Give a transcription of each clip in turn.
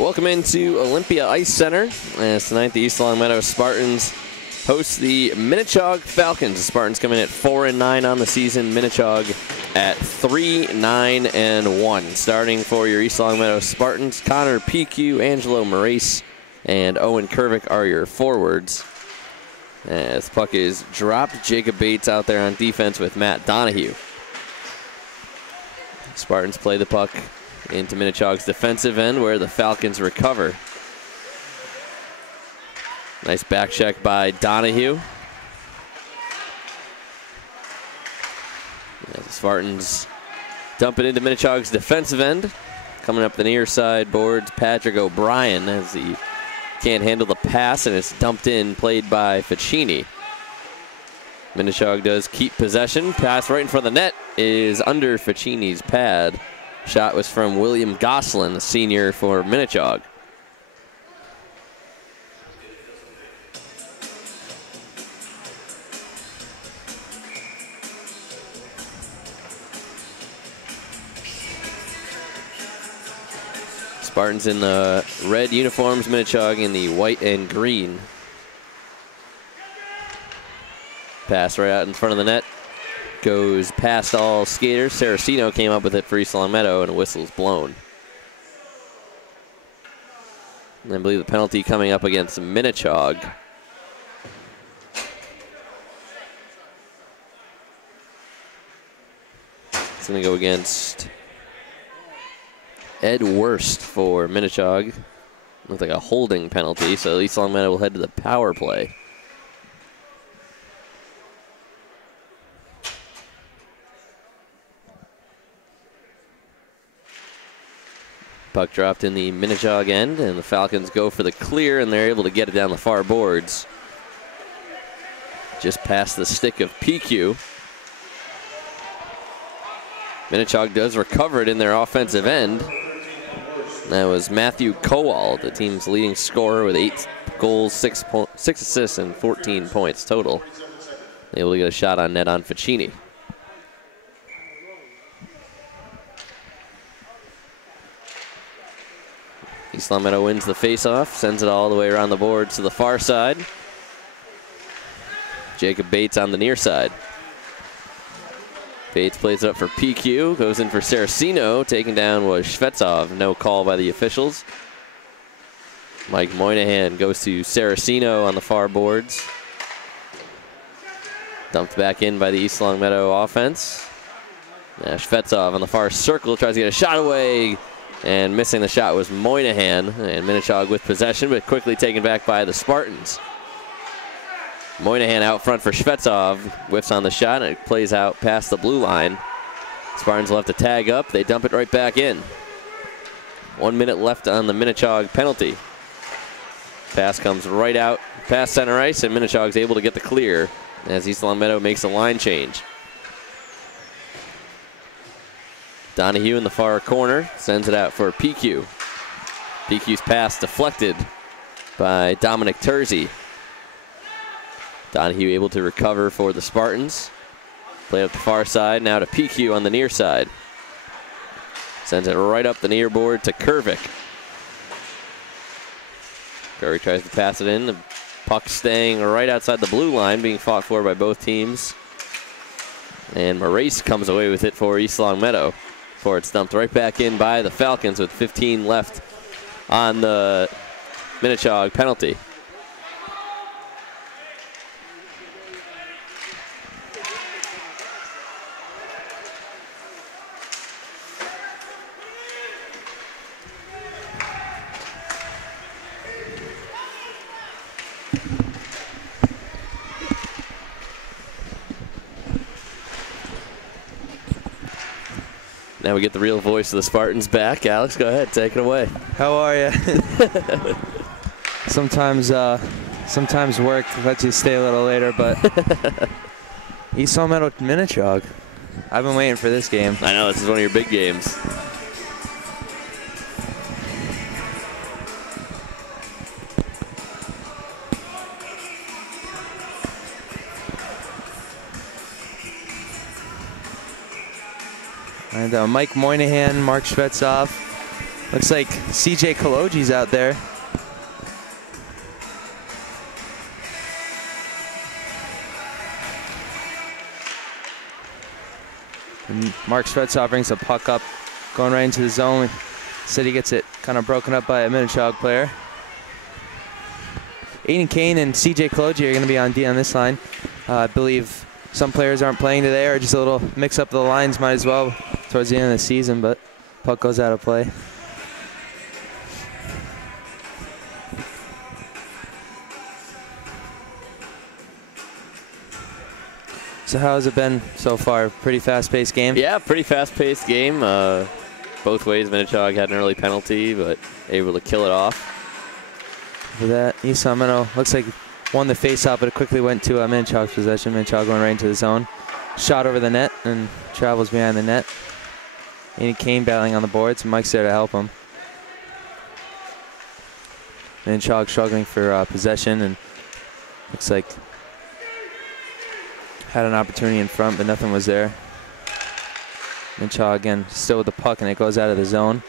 Welcome into Olympia Ice Center. As tonight, the East Longmeadow Spartans host the Minnechaug Falcons. The Spartans come in at 4-9 on the season. Minnechaug at 3-9-1. Starting for your East Longmeadow Spartans, Connor PQ, Angelo Morace, and Owen Kervick are your forwards. As puck is dropped, Jacob Bates out there on defense with Matt Donahue. Spartans play the puck into Minnechaug's defensive end where the Falcons recover. Nice back check by Donahue. As the Spartans dump it into Minnechaug's defensive end. Coming up the near side boards, Patrick O'Brien as he can't handle the pass and it's dumped in, played by Ficini. Minnechaug does keep possession. Pass right in front of the net is under Ficini's pad. Shot was from William Gosselin, the senior for Minnechaug. Spartans in the red uniforms, Minnechaug in the white and green. Pass right out in front of the net. Goes past all skaters. Saraceno came up with it for East Longmeadow, and a whistle's blown. And I believe the penalty coming up against Minnechaug. It's going to go against Ed Wurst for Minnechaug. Looks like a holding penalty, so East Longmeadow will head to the power play. Puck dropped in the Minnechaug end, and the Falcons go for the clear, and they're able to get it down the far boards. Just past the stick of PQ. Minnechaug does recover it in their offensive end. That was Matthew Kowal, the team's leading scorer with 8 goals, 6 assists, and 14 points total. Able to get a shot on net on Ficini. East Longmeadow wins the faceoff, sends it all the way around the boards to the far side. Jacob Bates on the near side. Bates plays it up for PQ, goes in for Saraceno. Taken down was Shvetsov. No call by the officials. Mike Moynihan goes to Saraceno on the far boards. Dumped back in by the East Longmeadow offense. Shvetsov on the far circle tries to get a shot away. And missing the shot was Moynihan, and Minnechaug with possession, but quickly taken back by the Spartans. Moynihan out front for Shvetsov, whiffs on the shot, and it plays out past the blue line. Spartans will have to tag up. They dump it right back in. 1 minute left on the Minnechaug penalty. Pass comes right out past center ice, and Minnechaug's able to get the clear as East Longmeadow makes a line change. Donahue in the far corner sends it out for PQ. PQ's pass deflected by Dominic Terzi. Donahue able to recover for the Spartans. Play up the far side, now to PQ on the near side. Sends it right up the near board to Kervick. Kervick tries to pass it in. The puck staying right outside the blue line, being fought for by both teams. And Morace comes away with it for East Longmeadow. Before it's dumped right back in by the Falcons with 15 left on the Minnechaug penalty. Now we get the real voice of the Spartans back. Alex, go ahead, take it away. How are you? Sometimes work lets you stay a little later, but East Longmeadow Minnechaug. I've been waiting for this game. I know, this is one of your big games. And Mike Moynihan, Mark Shvetsov, Looks like CJ Kaloji's out there. And Mark Svetzoff brings the puck up, going right into the zone. Said he gets it kind of broken up by a Minnechaug player. Aiden Kane and CJ Kaloji are going to be on D on this line. I believe some players aren't playing today, or just a little mix up of the lines, might as well towards the end of the season, but puck goes out of play. So how has it been so far? Pretty fast-paced game? Yeah, pretty fast-paced game. Both ways, Minnechaug had an early penalty, but able to kill it off. For that, East Meadow looks like won the face-off, but it quickly went to Minnechaug's possession. Minnechaug going right into the zone. Shot over the net and travels behind the net. Aiden Kane battling on the boards. Mike's there to help him. Minnechaug struggling for possession, and looks like had an opportunity in front, but nothing was there. Minnechaug again still with the puck, and it goes out of the zone.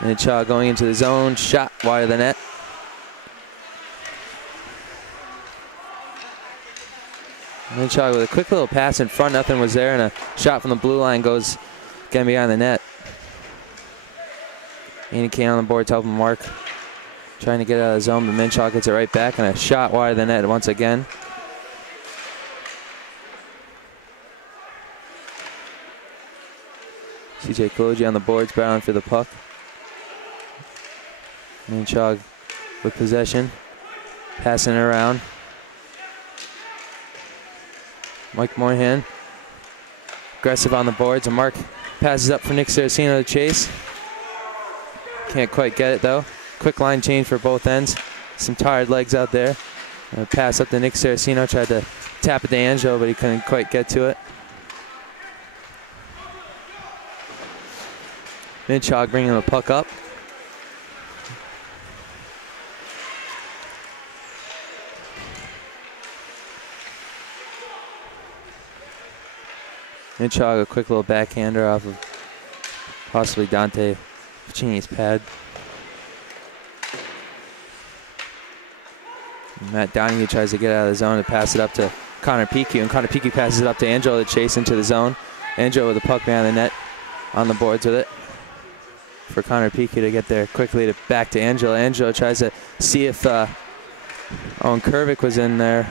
Minnechaug going into the zone, shot wide of the net. Minnechaug with a quick little pass in front, nothing was there, and a shot from the blue line goes again behind the net. Aiden Kane on the boards helping Mark, trying to get out of the zone, but Minnechaug gets it right back, and a shot wide of the net once again. CJ Kaloji on the boards, battling for the puck. Minnechaug with possession, passing it around. Mike Moynihan, aggressive on the boards, and Mark passes up for Nick Saraceno to chase. Can't quite get it though. Quick line change for both ends. Some tired legs out there. Pass up to Nick Saraceno, tried to tap it to Angelo, but he couldn't quite get to it. Minnechaug bringing the puck up. Minnechaug, a quick little backhander off of possibly Dante Ficini's pad. Matt Donahue tries to get out of the zone to pass it up to Connor Picu, and Connor Picu passes it up to Angelo to chase into the zone. Angelo with the puck behind the net, on the boards with it. For Connor Picu to get there quickly back to Angelo. Angelo tries to see if Owen Kervick was in there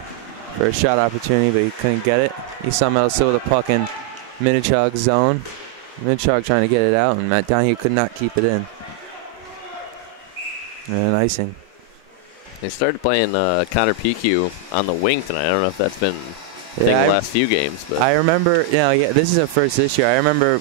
for a shot opportunity, but he couldn't get it. He somehow still with the puck in Minnechaug's zone. Minnechaug trying to get it out, and Matt Donahue could not keep it in. And icing. They started playing Connor Picu on the wing tonight. I don't know if that's been the last few games. But I remember, this is a first this year. I remember,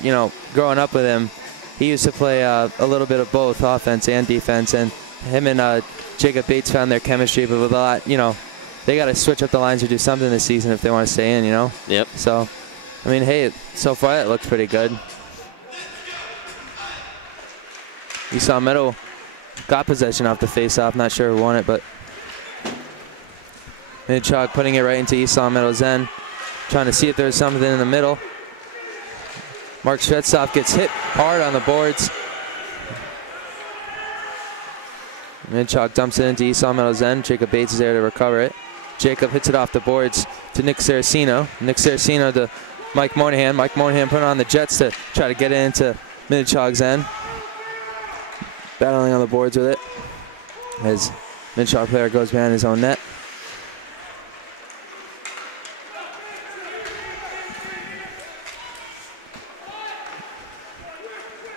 growing up with him, he used to play a little bit of both offense and defense, and him and Jacob Bates found their chemistry, but with a lot, they got to switch up the lines or do something this season if they want to stay in, Yep. So, I mean, hey, so far it looks pretty good. Esau Meadow got possession off the face-off. Not sure who won it, but Minnechaug putting it right into Esau Meadow's end, trying to see if there's something in the middle. Mark Svetzoff gets hit hard on the boards. Minnechaug dumps it into Esau Meadow's end. Jacob Bates is there to recover it. Jacob hits it off the boards to Nick Saraceno. Nick Saraceno to Mike Moynihan. Mike Moynihan put it on the Jets to try to get it into Minnechaug's end. Battling on the boards with it as Minnechaug player goes behind his own net.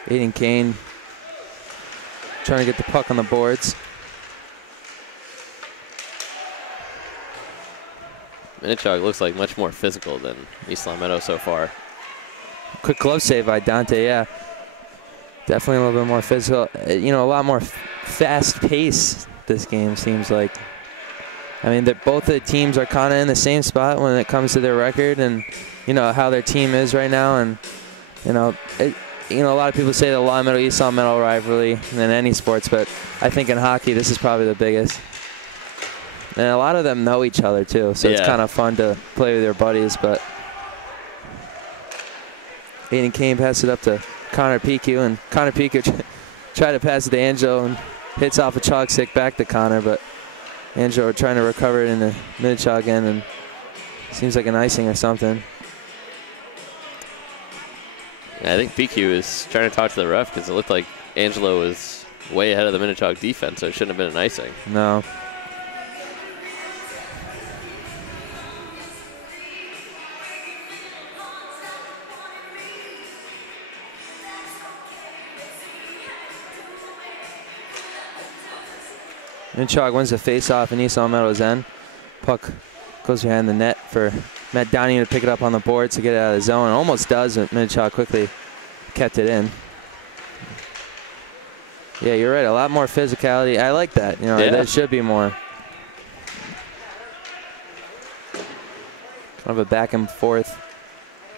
Aiden Kane trying to get the puck on the boards. Minnechaug looks like much more physical than East Long Meadow so far. Quick glove save by Dante, yeah. Definitely a little bit more physical. A lot more fast pace this game seems like. I mean, both the teams are kind of in the same spot when it comes to their record and, how their team is right now. And, a lot of people say the Long Meadow, East Long Meadow rivalry in any sports, but I think in hockey this is probably the biggest. And a lot of them know each other too, so it's kind of fun to play with your buddies. But Aiden Kane passes it up to Connor Piku, and Connor Piku tried to pass it to Angelo and hits off a chalk stick back to Connor, but Angelo trying to recover it in the Minnechaug end, and seems like an icing or something. Yeah, I think PQ is trying to talk to the ref because it looked like Angelo was way ahead of the Minnechaug defense, so it shouldn't have been an icing. No. Minnechaug wins the face-off in East Meadows end. Puck goes behind the net for Matt Donahue to pick it up on the board to get it out of the zone. Almost does, but Minnechaug quickly kept it in. Yeah, you're right. A lot more physicality. I like that. You know, yeah. There should be more. Kind of a back and forth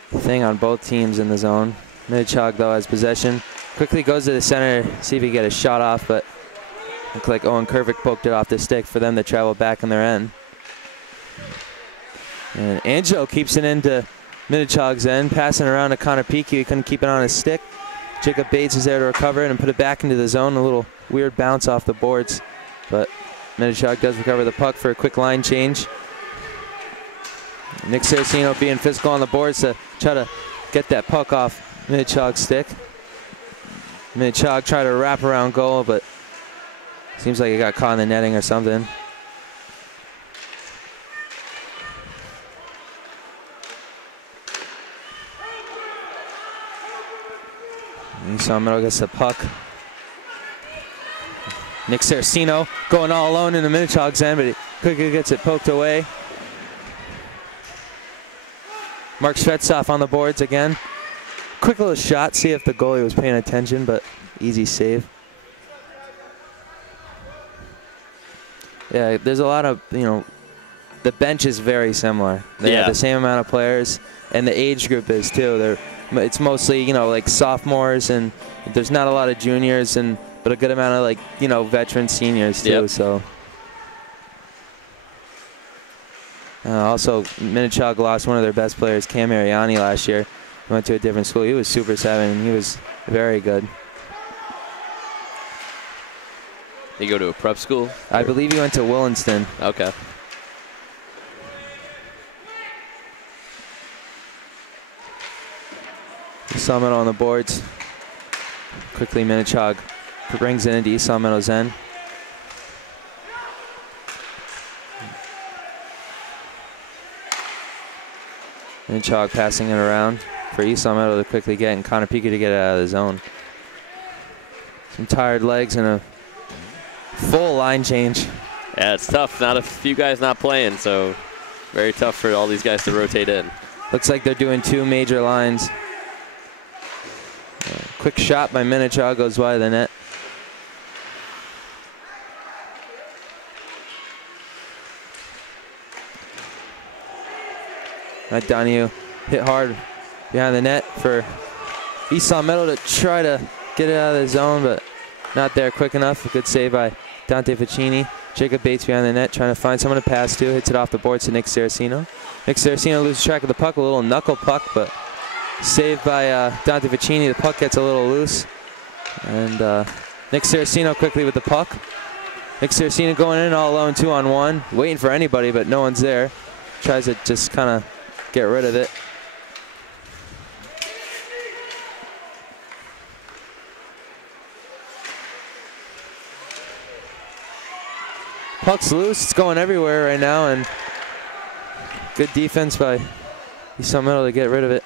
thing on both teams in the zone. Minnechaug, though, has possession. Quickly goes to the center, see if he can get a shot off, but looked like Owen Kervick poked it off the stick for them to travel back in their end. And Angelo keeps it into Minnechaug's end, passing around to Connor Piku. He couldn't keep it on his stick. Jacob Bates is there to recover it and put it back into the zone. A little weird bounce off the boards, but Minnechaug does recover the puck for a quick line change. Nick Saraceno being physical on the boards to try to get that puck off Minnechaug's stick. Minnechaug tried to wrap around goal, but seems like he got caught in the netting or something. East Meadow gets the puck. Nick Saraceno going all alone in the Minnechaug's end, but he quickly gets it poked away. Mark Svetsov on the boards again. Quick little shot, see if the goalie was paying attention, but easy save. Yeah, there's a lot of, you know, the bench is very similar. They have the same amount of players, and the age group is too. It's mostly, you know, like sophomores, and there's not a lot of juniors, but a good amount of, like, you know, veteran seniors too. Yep. So also Minnechaug lost one of their best players, Cam Ariani, last year. He went to a different school. He was Super 7, and he was very good. Did he go to a prep school? I believe he went to Willinston. Okay. Summit on the boards. Quickly Minnechaug brings it into East Meadow's end. Minnechaug passing it around for East Meadow to quickly get, and Connor Piku to get it out of the zone. Some tired legs and a full line change. Yeah, it's tough. Not a few guys not playing, so very tough for all these guys to rotate in. Looks like they're doing two major lines. Quick shot by Minnechaug goes wide of the net. Matt Donahue hit hard behind the net for East Meadow to try to get it out of the zone, but not there quick enough. A good save by Dante Ficini. Jacob Bates behind the net trying to find someone to pass to. Hits it off the boards to Nick Saraceno. Nick Saraceno loses track of the puck. A little knuckle puck, but saved by Dante Ficini. The puck gets a little loose. And Nick Saraceno quickly with the puck. Nick Saraceno going in all alone, 2-on-1. Waiting for anybody, but no one's there. Tries to just kind of get rid of it. Puck's loose. It's going everywhere right now, and good defense by East Meadow to get rid of it.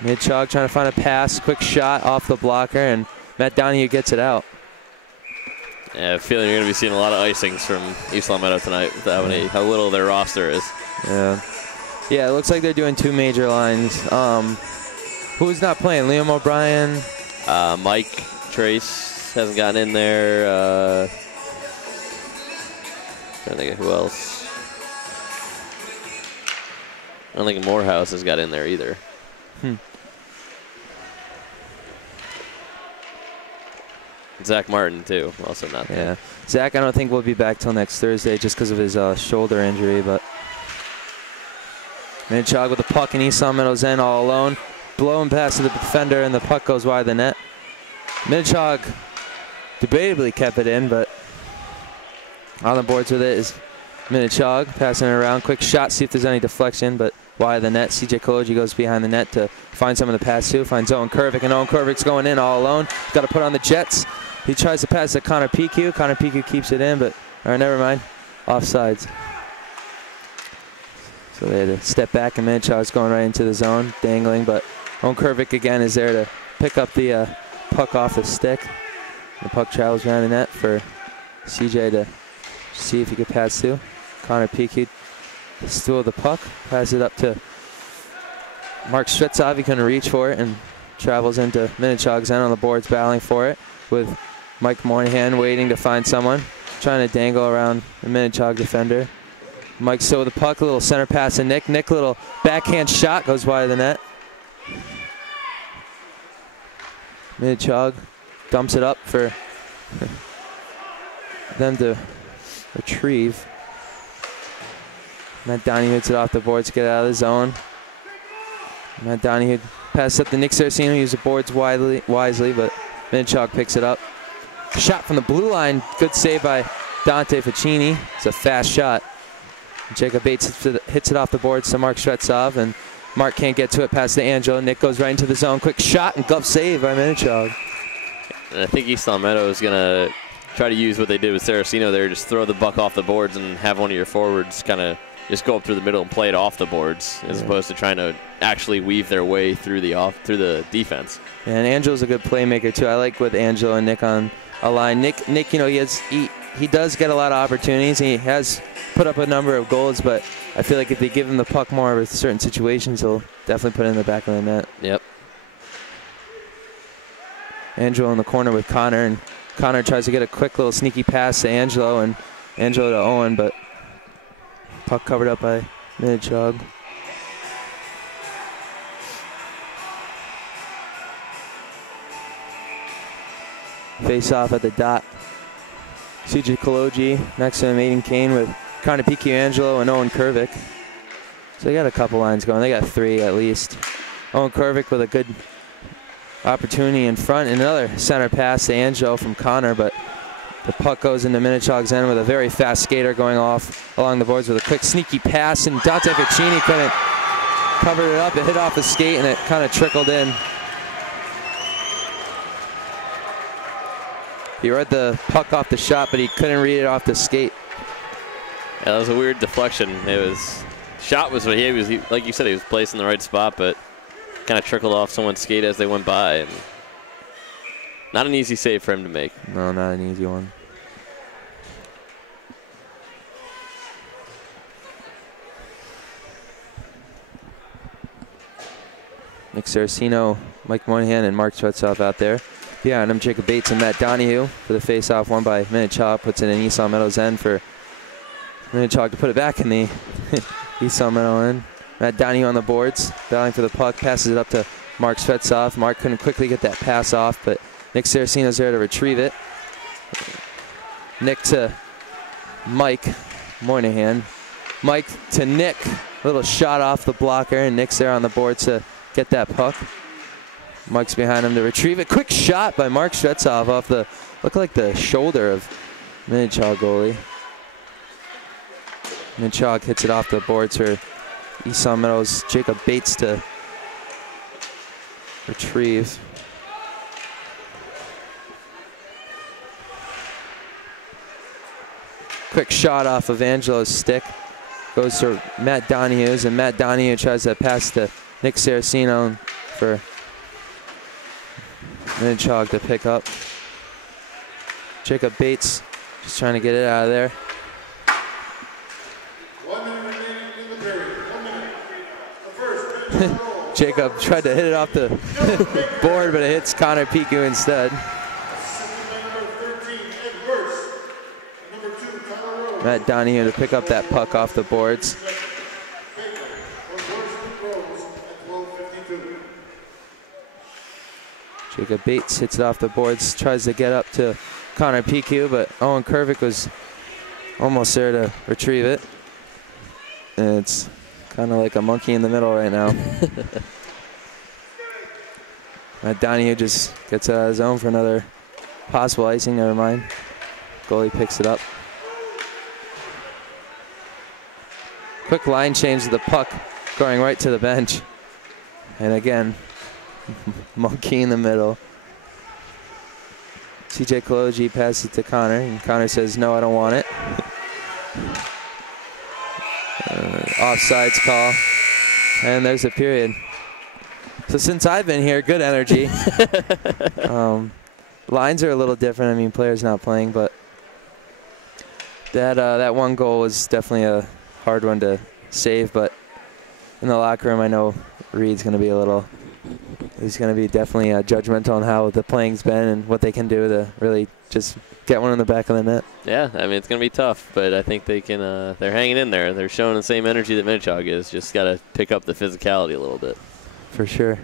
Minnechaug trying to find a pass, quick shot off the blocker, and Matt Donahue gets it out. Yeah, I have a feeling you're going to be seeing a lot of icings from East Meadow tonight with how little their roster is. Yeah. Yeah, it looks like they're doing two major lines. Who's not playing? Liam O'Brien? Mike Trace hasn't gotten in there. Trying to think of who else. I don't think Morehouse has got in there either. Zach Martin, too, also not there. Yeah. Zach, I don't think will be back till next Thursday just because of his shoulder injury, but Minnechaug with the puck, and East Meadows end all alone. Blowing past to the defender, and the puck goes wide of the net. Minnechaug debatably kept it in, but on the boards with it is Minnechaug passing it around. Quick shot, see if there's any deflection, but wide of the net. CJ Koloji goes behind the net to find some of the pass to. Finds Owen Kervick, and Owen Kervick's going in all alone. Got to put on the Jets. He tries to pass to Connor PQ. Connor PQ keeps it in, but never mind. Offsides. So they had to step back, and Minnechaug's going right into the zone, dangling, but Owen Kervick again is there to pick up the puck off the stick. The puck travels around the net for CJ to see if he could pass to. Connor PQ steal the puck, pass it up to Mark Stritzov. He couldn't reach for it and travels into Minnechaug's end on the boards, battling for it with Mike Moynihan waiting to find someone, trying to dangle around the Minnechaug defender. Mike still with the puck, a little center pass to Nick. Nick, little backhand shot, goes wide of the net. Minnechaug dumps it up for them to retrieve. Matt Donahue hits it off the boards to get out of the zone. Matt Donahue passes up to Nick Saraceno, uses the boards wisely, but Minnechaug picks it up. Shot from the blue line, good save by Dante Ficini. It's a fast shot. Jacob Bates hits it off the boards to Mark Shvetsov, and Mark can't get to it past to Angelo. Nick goes right into the zone. Quick shot and glove save by Minnechaug. And I think East Meadows is going to try to use what they did with Saraceno there, just throw the buck off the boards and have one of your forwards kind of just go up through the middle and play it off the boards, as opposed to trying to actually weave their way through the defense. Yeah, and Angelo's a good playmaker too. I like with Angelo and Nick on a line. Nick, you know, he does get a lot of opportunities. He has put up a number of goals, but I feel like if they give him the puck more with certain situations, he'll definitely put it in the back of the net. Yep. Angelo in the corner with Connor, and Connor tries to get a quick little sneaky pass to Angelo, and Angelo to Owen, but puck covered up by Minnechaug. Face off at the dot. CJ Koloji next to him, Aiden Kane with Connor Picu, Angelo, and Owen Kervick. So they got a couple lines going. They got three at least. Owen Kervick with a good opportunity in front. And another center pass to Angelo from Connor, but the puck goes into Minnechaug's end with a very fast skater going off along the boards with a quick sneaky pass. And Dante Ficini couldn't cover it up. It hit off the skate and it kind of trickled in. He read the puck off the shot, but he couldn't read it off the skate. Yeah, that was a weird deflection. Shot was what he was, like you said, he was placed in the right spot, but kind of trickled off someone's skate as they went by. And not an easy save for him to make. No, not an easy one. Nick Saraceno, Mike Moynihan, and Mark Shvetsov out there. Yeah, and I'm Jacob Bates and Matt Donahue for the face-off, won by Minnechaug. Puts it in East Meadows end for Minnechaug to put it back in the East Meadows end. Matt Donahue on the boards, battling for the puck, passes it up to Mark Shvetsov. Mark couldn't quickly get that pass off, but Nick Saraceno's there to retrieve it. Nick to Mike Moynihan. Mike to Nick. Little shot off the blocker, and Nick's there on the board to get that puck. Mike's behind him to retrieve it. Quick shot by Mark Shvetsov off the, looked like the shoulder of Minnechaug goalie. Minnechaug hits it off the boards for East Meadows. Jacob Bates to retrieve. Quick shot off of Angelo's stick. Goes to Matt Donahue's, and Matt Donahue tries to pass to Nick Saraceno for Minnechaug to pick up. Jacob Bates just trying to get it out of there. 1 minute remaining in the period. 1 minute. The first. Jacob tried to hit it off the board, but it hits Connor Picu instead. Matt Donahue to pick up that puck off the boards. Jacob Bates hits it off the boards, tries to get up to Connor Picu, but Owen Kervick was almost there to retrieve it. And it's Kind of like a monkey in the middle right now. Donahue just gets out of his zone for another possible icing. Never mind. Goalie picks it up. Quick line change to the puck, going right to the bench. And again, monkey in the middle. CJ Kaloji passes it to Connor, and Connor says, no, I don't want it. Offsides call. And there's a period. So since I've been here, good energy. Lines are a little different. I mean, players not playing, but that one goal was definitely a hard one to save. But in the locker room, I know Reed's going to be he's going to be definitely judgmental on how the playing's been and what they can do to really just get one in the back of the net. Yeah, I mean, it's going to be tough, but I think they can. They're hanging in there. They're showing the same energy that Minnechaug is. Just got to pick up the physicality a little bit. For sure.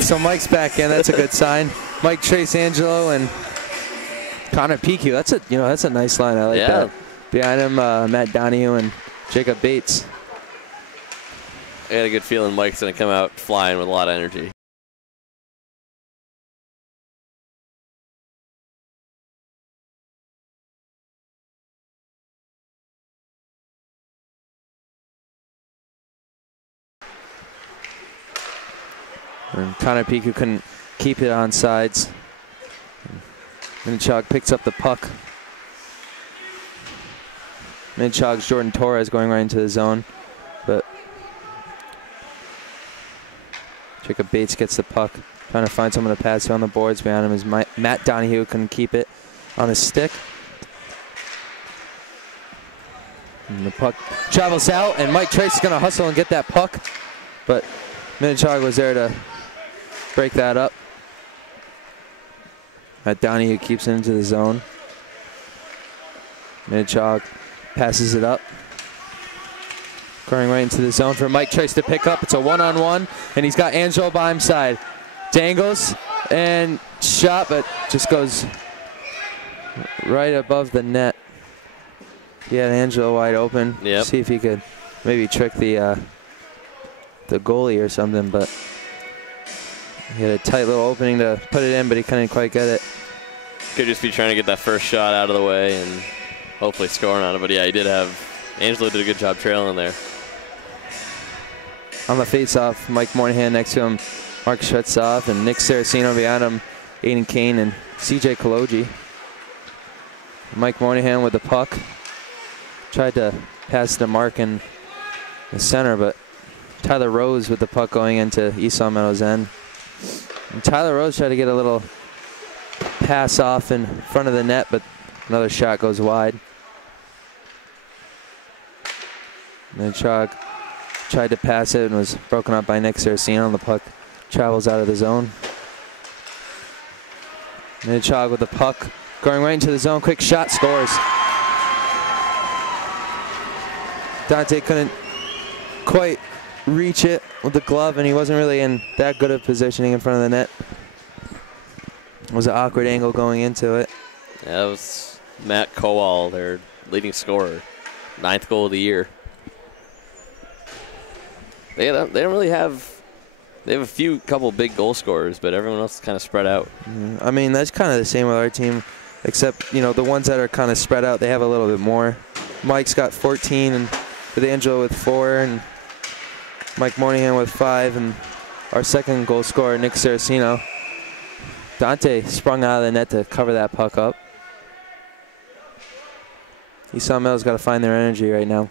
So Mike's back in. That's a good sign. Mike, Trace Angelo, and Connor Picu. That's a nice line. I like that. Behind him, Matt Donahue and Jacob Bates. I got a good feeling Mike's going to come out flying with a lot of energy. And Connor Picu couldn't keep it on sides. Minnechaug picks up the puck. Minnechaug's Jordan Torres going right into the zone, but Jacob Bates gets the puck, trying to find someone to pass to on the boards. Behind him is Matt Donahue, couldn't keep it on his stick. And the puck travels out, and Mike Trace is going to hustle and get that puck, but Minnechaug was there to break that up. Matt Donahue keeps it into the zone. Minnechaug passes it up. Going right into the zone for Mike Trace to pick up. It's a one-on-one, and he's got Angelo by his side. Dangles and shot, but just goes right above the net. He had Angelo wide open. Yep. See if he could maybe trick the goalie or something, but he had a tight little opening to put it in, but he couldn't quite get it. Could just be trying to get that first shot out of the way and hopefully scoring on it. But yeah, he did have, Angelo did a good job trailing there. On the face-off, Mike Moynihan next to him, Mark Shretzoff, and Nick Saraceno behind him, Aiden Kane and CJ Kaloji. Mike Moynihan with the puck. Tried to pass to Mark in the center, but Tyler Rose with the puck going into Esau Meadows' end. And Tyler Rose tried to get a little pass off in front of the net, but Another shot goes wide. Minnechaug tried to pass it and was broken up by Nick Saraceno. The puck travels out of the zone. Minnechaug with the puck, going right into the zone. Quick shot, scores. Dante couldn't quite reach it with the glove, and he wasn't really in that good of positioning in front of the net. It was an awkward angle going into it. Yeah, that was Matt Kowal, their leading scorer. 9th goal of the year. They don't really have. They have a couple big goal scorers, but everyone else is kind of spread out. I mean, that's kind of the same with our team, except, you know, the ones that are kind of spread out, they have a little bit more. Mike's got 14, and with Angelo with 4, and Mike Moynihan with 5, and our second goal scorer, Nick Saraceno. Dante sprung out of the net to cover that puck up. East Long Meadow's got to find their energy right now.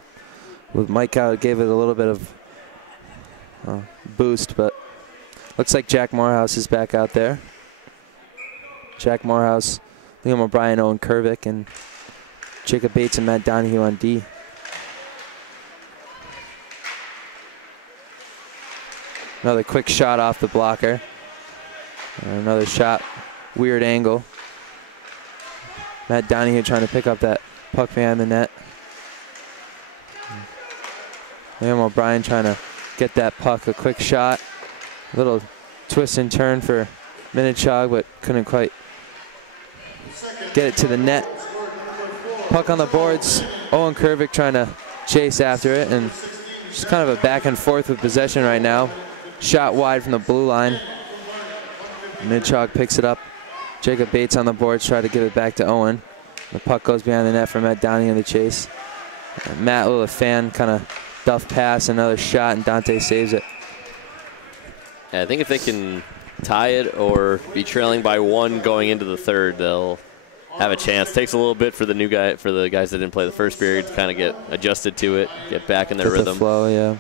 With Mike out, it gave it a little bit of boost, but looks like Jack Morehouse is back out there. Jack Morehouse, Liam O'Brien, Owen Kervick, and Jacob Bates and Matt Donahue on D. Another quick shot off the blocker. And another shot, weird angle. Matt Donahue trying to pick up that puck behind the net. Liam O'Brien trying to get that puck, a quick shot. A little twist and turn for Minnechaug, but couldn't quite get it to the net. Puck on the boards. Owen Kervick trying to chase after it, and just kind of a back and forth with possession right now. Shot wide from the blue line. Minnechaug picks it up. Jacob Bates on the boards, try to give it back to Owen. The puck goes behind the net for Matt Downey in the chase. And Matt with a fan kind of duff pass, another shot, and Dante saves it. Yeah, I think if they can tie it or be trailing by 1 going into the third, they'll have a chance. Takes a little bit for the guys that didn't play the first period to kind of get adjusted to it, get back in their rhythm. The flow, yeah.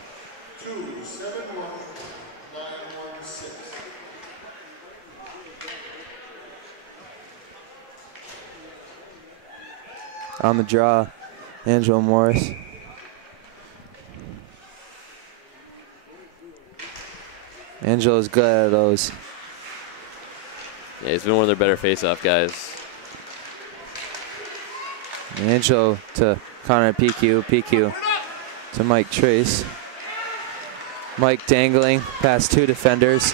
On the draw, Angelo Morris. Angelo's good at those. Yeah, he's been one of their better face-off guys. Angelo to Connor PQ. PQ to Mike Trace. Mike dangling past 2 defenders.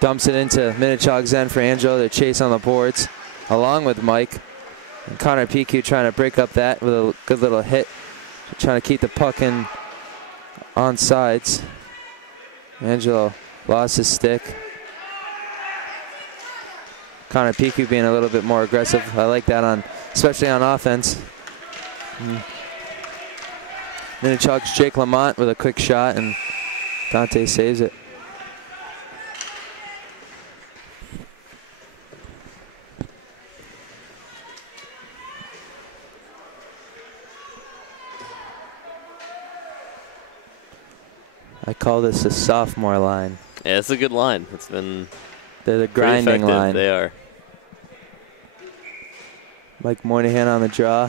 Dumps it into Minnechaug's end for Angelo to chase on the boards, along with Mike. And Connor PQ trying to break up that with a good little hit. Trying to keep the puck in on sides. Angelo lost his stick. Connor PQ being a little bit more aggressive. I like that, especially on offense. Minnechaug's Jake Lamont with a quick shot, and Dante saves it. I call this a sophomore line. Yeah, it's a good line. It's been They're the grinding line. They are. Mike Moynihan on the draw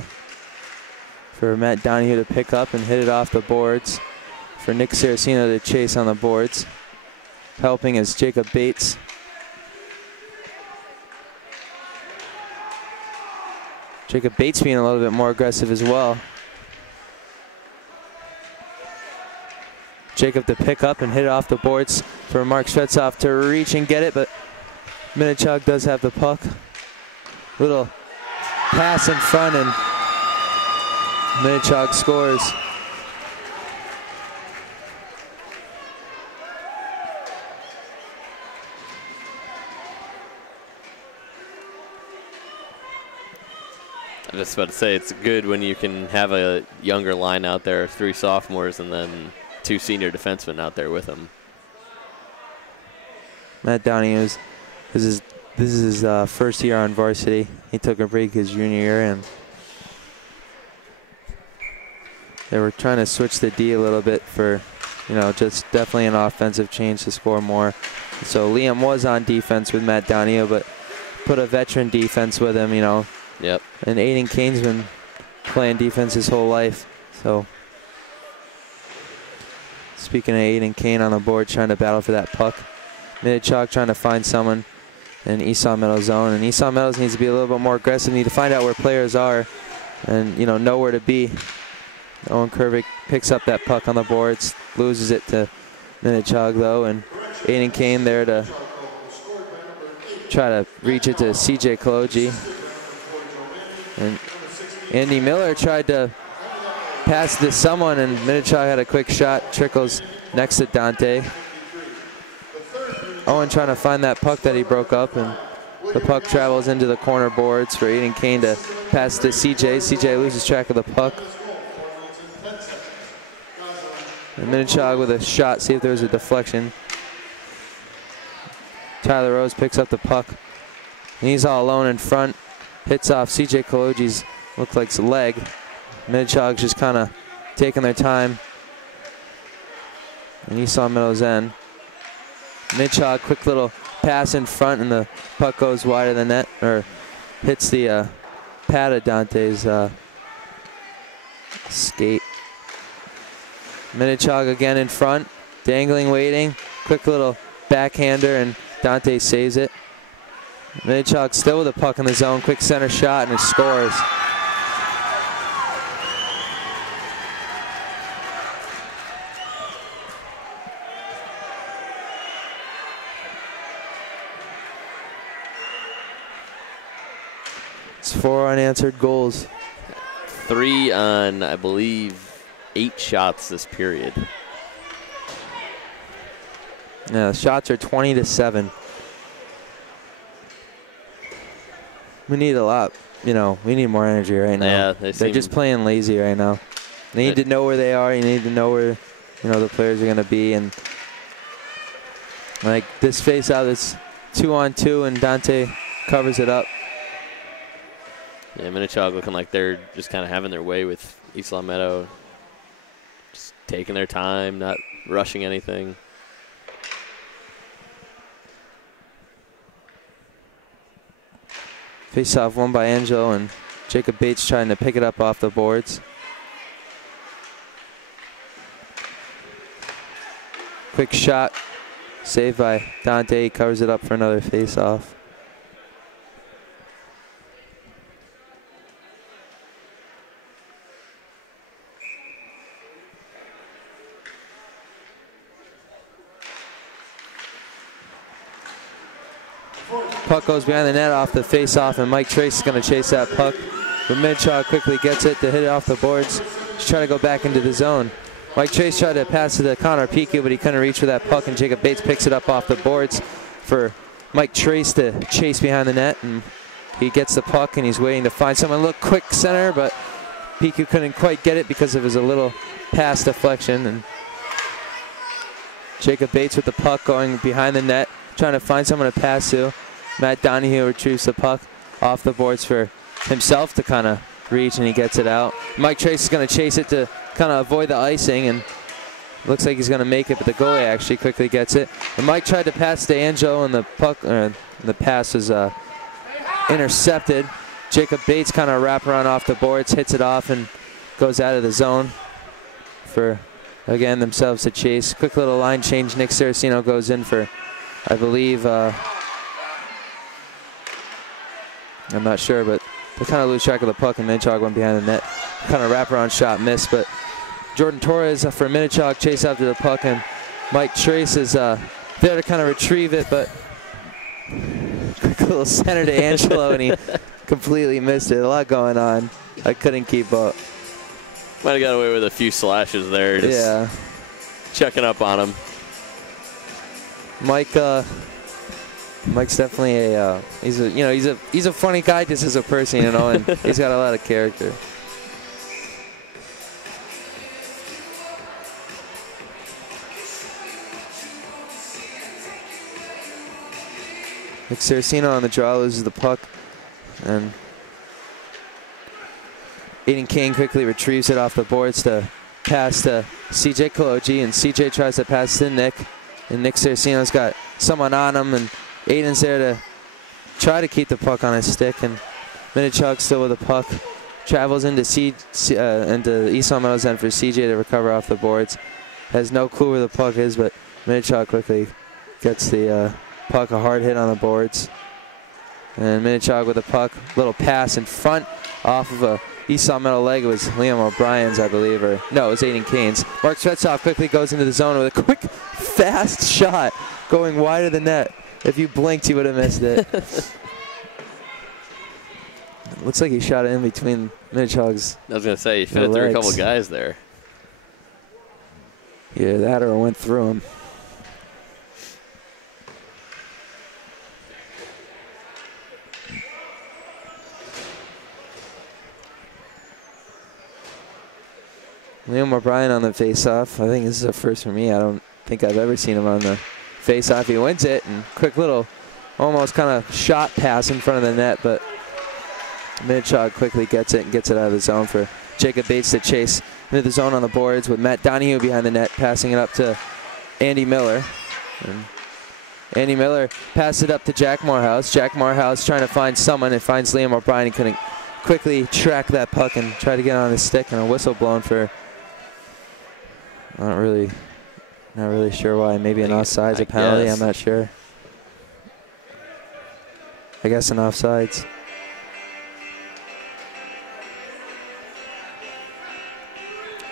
for Matt Donahue to pick up and hit it off the boards. For Nick Saraceno to chase on the boards. Helping is Jacob Bates. Jacob Bates being a little bit more aggressive as well. Jacob to pick up and hit it off the boards for Mark Svetsov to reach and get it, but Minnechaug does have the puck. Little pass in front, and Minnechaug scores. I was just about to say, it's good when you can have a younger line out there, 3 sophomores, and then 2 senior defensemen out there with him. Matt Downey this is his first year on varsity. He took a break his junior year, and they were trying to switch the D a little bit for, just definitely an offensive change to score more. So Liam was on defense with Matt Downey, but put a veteran defense with him, Yep. And Aiden Kane's been playing defense his whole life. So, speaking of Aiden Kane on the board, trying to battle for that puck. Minnechaug trying to find someone in Esau Meadows zone. And Esau Meadows needs to be a little bit more aggressive, need to find out where players are and, you know where to be. Owen Kervick picks up that puck on the boards, loses it to Minnechaug though, and Aiden Kane there to try to reach it to CJ Kaloji. And Andy Miller tried to pass to someone, and Minnechaug had a quick shot, trickles next to Dante. Owen trying to find that puck that he broke up, and the puck travels into the corner boards for Aiden Kane to pass to CJ. CJ loses track of the puck. And Minnechaug with a shot, see if there's a deflection. Tyler Rose picks up the puck, and he's all alone in front. Hits off CJ Kaloji's, looked like his leg. Minnechaug's just kind of taking their time. And Esau Meadows end. Minnechaug, quick little pass in front, and the puck goes wide of the net, or hits the pad of Dante's skate. Minnechaug again in front, dangling, waiting. Quick little backhander, and Dante saves it. Minnechaug still with the puck in the zone. Quick center shot, and it scores. It's 4 unanswered goals. 3 on, I believe, 8 shots this period. Yeah, the shots are 20-7. We need a lot, we need more energy right now. Yeah, they're just playing lazy right now. They need to know where they are. You need to know where, the players are going to be. And like this face-out, it's 2-on-2, and Dante covers it up. Yeah, Minnechaug looking like they're just kind of having their way with East Long Meadow. Just taking their time, not rushing anything. Face-off won by Angelo, and Jacob Bates trying to pick it up off the boards. Quick shot, saved by Dante. He covers it up for another face-off. Puck goes behind the net off the face-off, and Mike Trace is going to chase that puck. But Minnechaug quickly gets it to hit it off the boards. Just try to go back into the zone. Mike Trace tried to pass it to Connor Piku, but he couldn't reach for that puck, and Jacob Bates picks it up off the boards for Mike Trace to chase behind the net. And he gets the puck, and he's waiting to find someone. Look, quick center, but Piku couldn't quite get it because of his a little pass deflection. And Jacob Bates with the puck going behind the net, trying to find someone to pass to. Matt Donahue retrieves the puck off the boards for himself to kind of reach, and he gets it out. Mike Trace is going to chase it to kind of avoid the icing, and looks like he's going to make it, but the goalie actually quickly gets it. And Mike tried to pass to Angelo, and the pass was intercepted. Jacob Bates kind of wrap around off the boards, hits it off, and goes out of the zone for, again, themselves to chase. Quick little line change. Nick Saraceno goes in for, I believe, I'm not sure, but they kind of lose track of the puck, and Minnechaug went behind the net. Kind of wraparound shot missed, but Jordan Torres for Minnechaug chase after the puck, and Mike Trace is there to kind of retrieve it, but quick little center to Angelo, and he completely missed it. A lot going on. I couldn't keep up. Might have got away with a few slashes there. Just checking up on him. Mike's definitely he's a funny guy just as a person, and he's got a lot of character. Nick Saraceno on the draw loses the puck, and Aiden Kane quickly retrieves it off the boards to pass to CJ Kaloji, and CJ tries to pass to Nick, and Nick Saraceno's got someone on him, and Aiden's there to try to keep the puck on his stick, and Minnechaug still with the puck. Travels into East Long Meadow's end for CJ to recover off the boards. Has no clue where the puck is, but Minnechaug quickly gets the puck, a hard hit on the boards. And Minnechaug with the puck, little pass in front off of a East Long Meadow leg. It was Liam O'Brien's, I believe, or no, it was Aiden Kane's. Mark Svetsov quickly goes into the zone with a quick, fast shot going wide of the net. If you blinked, you would have missed it. Looks like he shot it in between Minnechaug's. I was going to say, he fit it through a couple guys there. Yeah, that or it went through him. Liam O'Brien on the face-off. I think this is a first for me. I don't think I've ever seen him on the face-off. He wins it, and quick little, almost kind of shot pass in front of the net, but Minnechaug quickly gets it and gets it out of the zone for Jacob Bates to chase into the zone on the boards with Matt Donahue behind the net, passing it up to Andy Miller. And Andy Miller passes it up to Jack Morehouse. Jack Morehouse trying to find someone and finds Liam O'Brien. He couldn't quickly track that puck and try to get on his stick, and a whistle blown for, not really sure why. Maybe an offsides, a penalty, I'm not sure. I guess an offsides.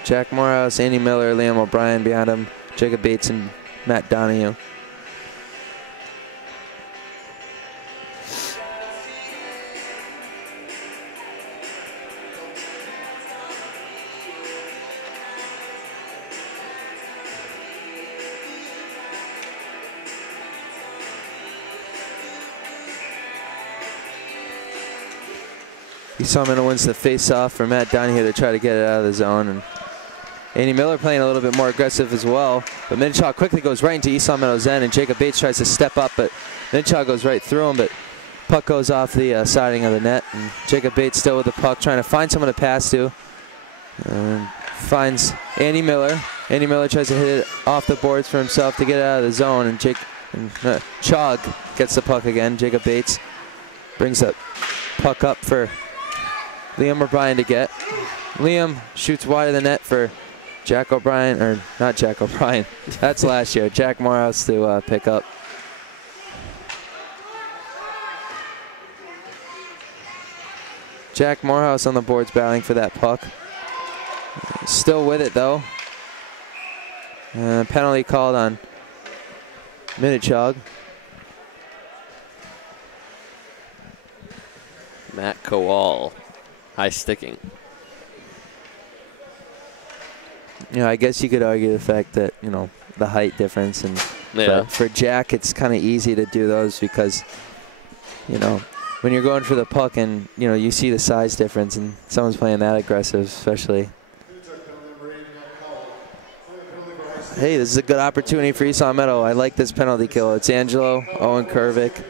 Jack Morehouse, Andy Miller, Liam O'Brien behind him, Jacob Bates and Matt Donahue. East Long Meadow wins the face-off for Matt Donahue to try to get it out of the zone. And Andy Miller playing a little bit more aggressive as well. But Minnechaug quickly goes right into East Long Meadow's end, and Jacob Bates tries to step up, but Minnechaug goes right through him, but puck goes off the siding of the net. And Jacob Bates still with the puck, trying to find someone to pass to. And finds Andy Miller. Andy Miller tries to hit it off the boards for himself to get it out of the zone, and Chaug gets the puck again. Jacob Bates brings the puck up for Liam O'Brien to get. Liam shoots wide of the net for Jack O'Brien, or not Jack O'Brien, that's last year. Jack Morehouse to pick up. Jack Morehouse on the boards battling for that puck. Still with it though. Penalty called on Minnechaug. Matt Kowal, high sticking. You know, I guess you could argue the fact that, you know, the height difference, and for Jack it's kind of easy to do those because, you know, when you're going for the puck and, you know, you see the size difference and someone's playing that aggressive, especially. Hey, this is a good opportunity for East Long Meadow. I like this penalty kill. It's Angelo, Owen Kervick,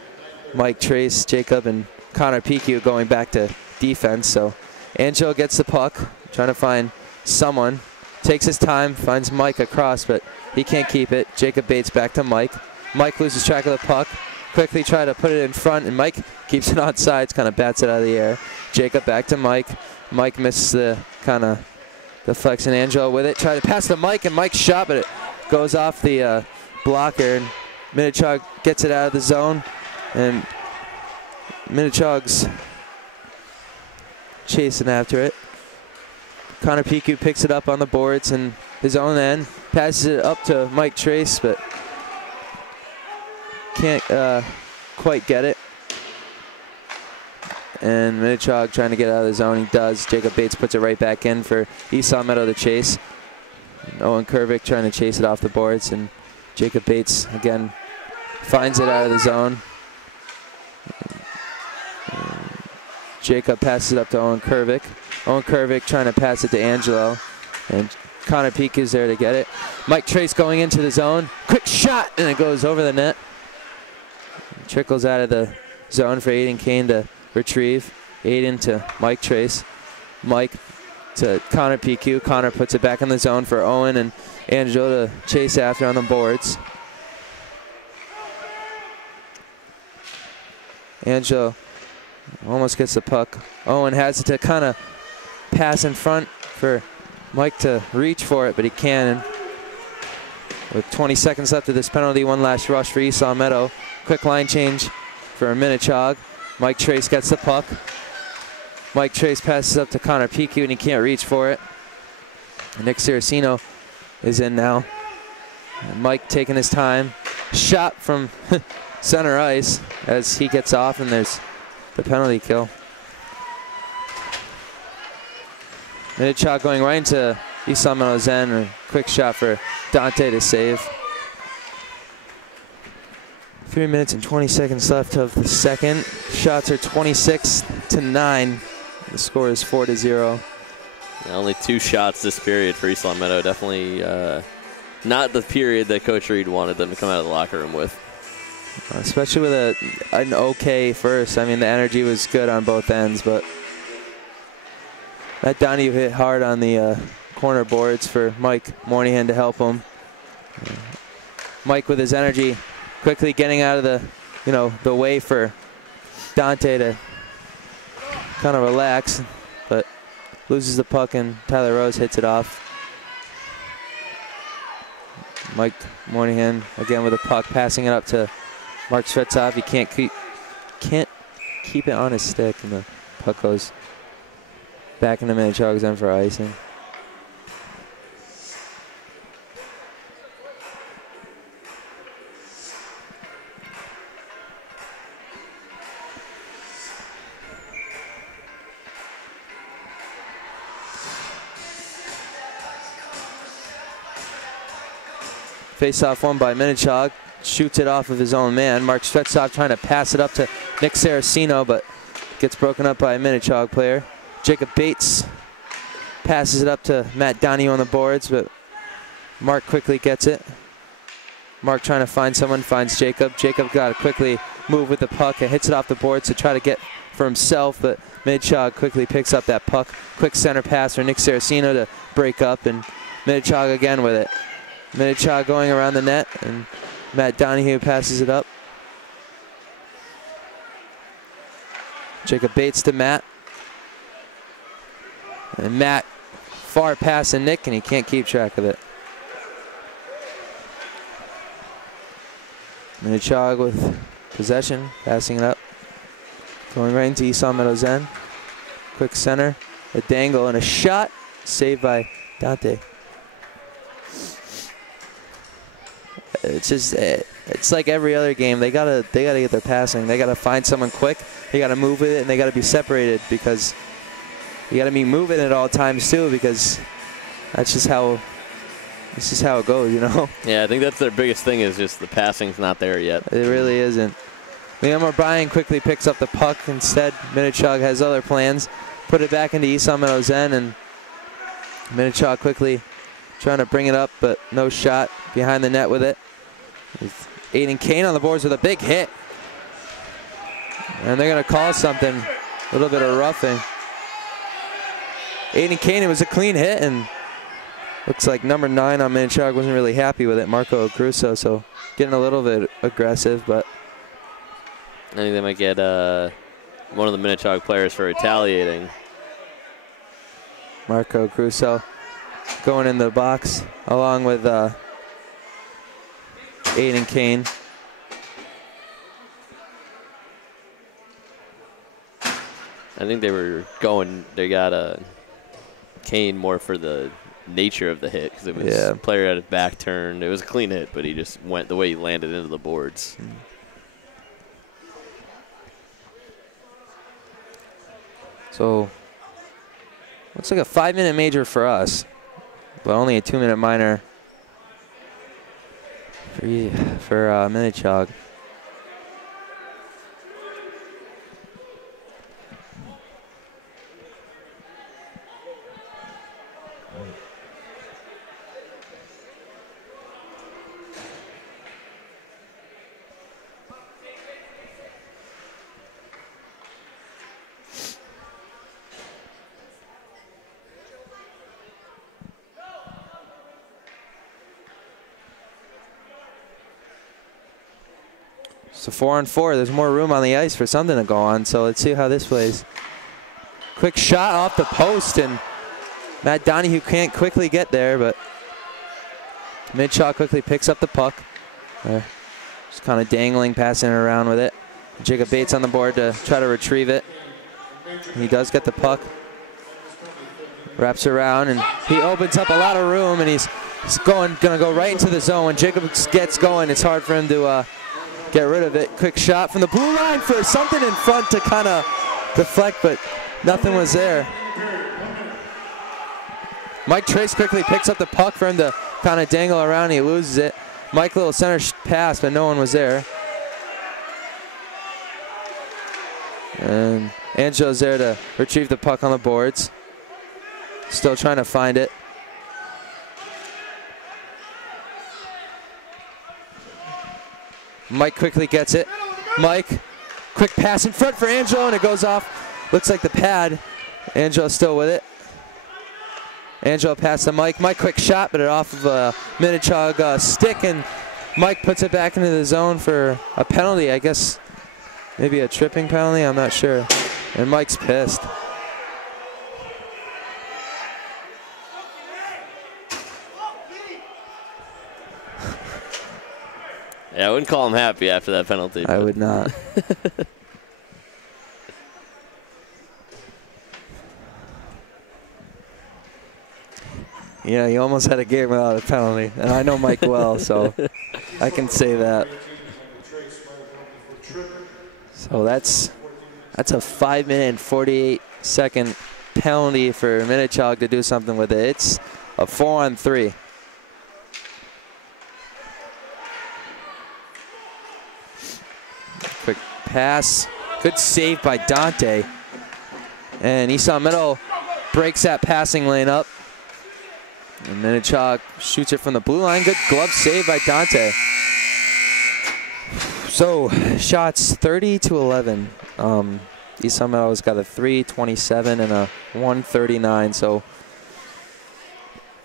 Mike Trace, Jacob, and Connor Picu going back to defense. So Angelo gets the puck, trying to find someone. Takes his time, finds Mike across, but he can't keep it. Jacob Bates back to Mike. Mike loses track of the puck. Quickly try to put it in front, and Mike keeps it on sides, kind of bats it out of the air. Jacob back to Mike. Mike misses the kind of deflects, and Angelo with it. Try to pass to Mike, and Mike's shot, but it goes off the blocker. And Minnechaug gets it out of the zone, and Minnechaug's chasing after it. Connor Picu picks it up on the boards and his own end, passes it up to Mike Trace, but can't quite get it. And Minnechaug trying to get out of the zone. He does. Jacob Bates puts it right back in for East Long Meadow to chase. And Owen Kervick trying to chase it off the boards, and Jacob Bates again finds it out of the zone. Jacob passes it up to Owen Kervick. Owen Kervick trying to pass it to Angelo, and Connor Picu's there to get it. Mike Trace going into the zone. Quick shot, and it goes over the net. Trickles out of the zone for Aiden Kane to retrieve. Aiden to Mike Trace. Mike to Connor Picu. Connor puts it back in the zone for Owen and Angelo to chase after on the boards. Angelo Almost gets the puck. Owen has to kind of pass in front for Mike to reach for it, but he can. With 20 seconds left of this penalty, one last rush for Esau Meadow. Quick line change for Minnechaug. Mike Trace gets the puck. Mike Trace passes up to Connor Picu, and he can't reach for it. Nick Saraceno is in now. And Mike taking his time. Shot from center ice as he gets off, and there's the penalty kill. Minnechaug going right into Esau Meadow's end. A quick shot for Dante to save. 3 minutes and 20 seconds left of the second. Shots are 26-9. The score is 4-0. Only 2 shots this period for East Long Meadow. Definitely not the period that Coach Reed wanted them to come out of the locker room with. Especially with an okay first. I mean, the energy was good on both ends, but that Donahue hit hard on the corner boards for Mike Moynihan to help him. Mike with his energy quickly getting out of the way for Dante to kind of relax, but loses the puck and Tyler Rose hits it off. Mike Moynihan again with the puck, passing it up to Mark Svetsov. He can't keep it on his stick, and the puck goes back into Minnechaug's end for icing. Face-off won by Minnechaug. Shoots it off of his own man. Mark Svetsov trying to pass it up to Nick Saraceno, but gets broken up by a Minnechaug player. Jacob Bates passes it up to Matt Donahue on the boards, but Mark quickly gets it. Mark trying to find someone, finds Jacob. Jacob got to quickly move with the puck and hits it off the boards to try to get for himself, but Minnechaug quickly picks up that puck. Quick center pass for Nick Saraceno to break up, and Minnechaug again with it. Minnechaug going around the net, and Matt Donahue passes it up. Jacob Bates to Matt. And Matt far passing Nick, and he can't keep track of it. Minnechaug with possession, passing it up. Going right into Esau Meadow's end. Quick center, a dangle, and a shot. Saved by Dante. It's like every other game. They gotta get their passing. They gotta find someone quick. They gotta move with it, and they gotta be separated, because you gotta be moving at all times too, because that's just how it goes, you know. Yeah, I think that's their biggest thing, is just the passing's not there yet. It really isn't. Liam O'Brien quickly picks up the puck. Instead, Minnechaug has other plans. Put it back into Esau Meadow's end, and Minnechaug quickly trying to bring it up, but no shot. Behind the net with it. With Aiden Kane on the boards with a big hit. And they're going to call something. A little bit of roughing. Aiden Kane, it was a clean hit, and looks like number 9 on Minnechaug wasn't really happy with it, Marco Crusoe, so getting a little bit aggressive, but I think they might get one of the Minnechaug players for retaliating. Marco Crusoe going in the box along with Aiden Kane. I think they got Kane more for the nature of the hit, because it was a player had his back turned. It was a clean hit, but he just went the way he landed into the boards. So looks like a 5-minute major for us, but only a 2-minute minor for Minnechaug. So 4-on-4. There's more room on the ice for something to go on. So let's see how this plays. Quick shot off the post, and Matt Donahue can't quickly get there, but Minnechaug quickly picks up the puck. Just kind of dangling, passing it around with it. Jacob Bates on the board to try to retrieve it. He does get the puck. Wraps around, and he opens up a lot of room, and he's gonna go right into the zone. When Jacob gets going, it's hard for him to get rid of it. Quick shot from the blue line for something in front to kind of deflect, but nothing was there. Mike Trace quickly picks up the puck for him to kind of dangle around. He loses it. Mike little center pass, but no one was there. And Angelo's there to retrieve the puck on the boards. Still trying to find it. Mike quickly gets it. Mike, quick pass in front for Angelo, and it goes off. Looks like the pad. Angelo's still with it. Angelo passed to Mike. Mike, quick shot, but it off of a Minnechaug stick, and Mike puts it back into the zone for a penalty. I guess maybe a tripping penalty, I'm not sure. And Mike's pissed. Yeah, I wouldn't call him happy after that penalty. I would not. Yeah, he almost had a game without a penalty, and I know Mike well, so I can say that. So that's a 5-minute and 48-second penalty for Minnechaug to do something with it. It's a 4-on-3. Quick pass, good save by Dante, and Esau Middle breaks that passing lane up. And Minnechaug shoots it from the blue line. Good glove save by Dante. So shots 30-11. Esau Meadows got a 327 and a 139. So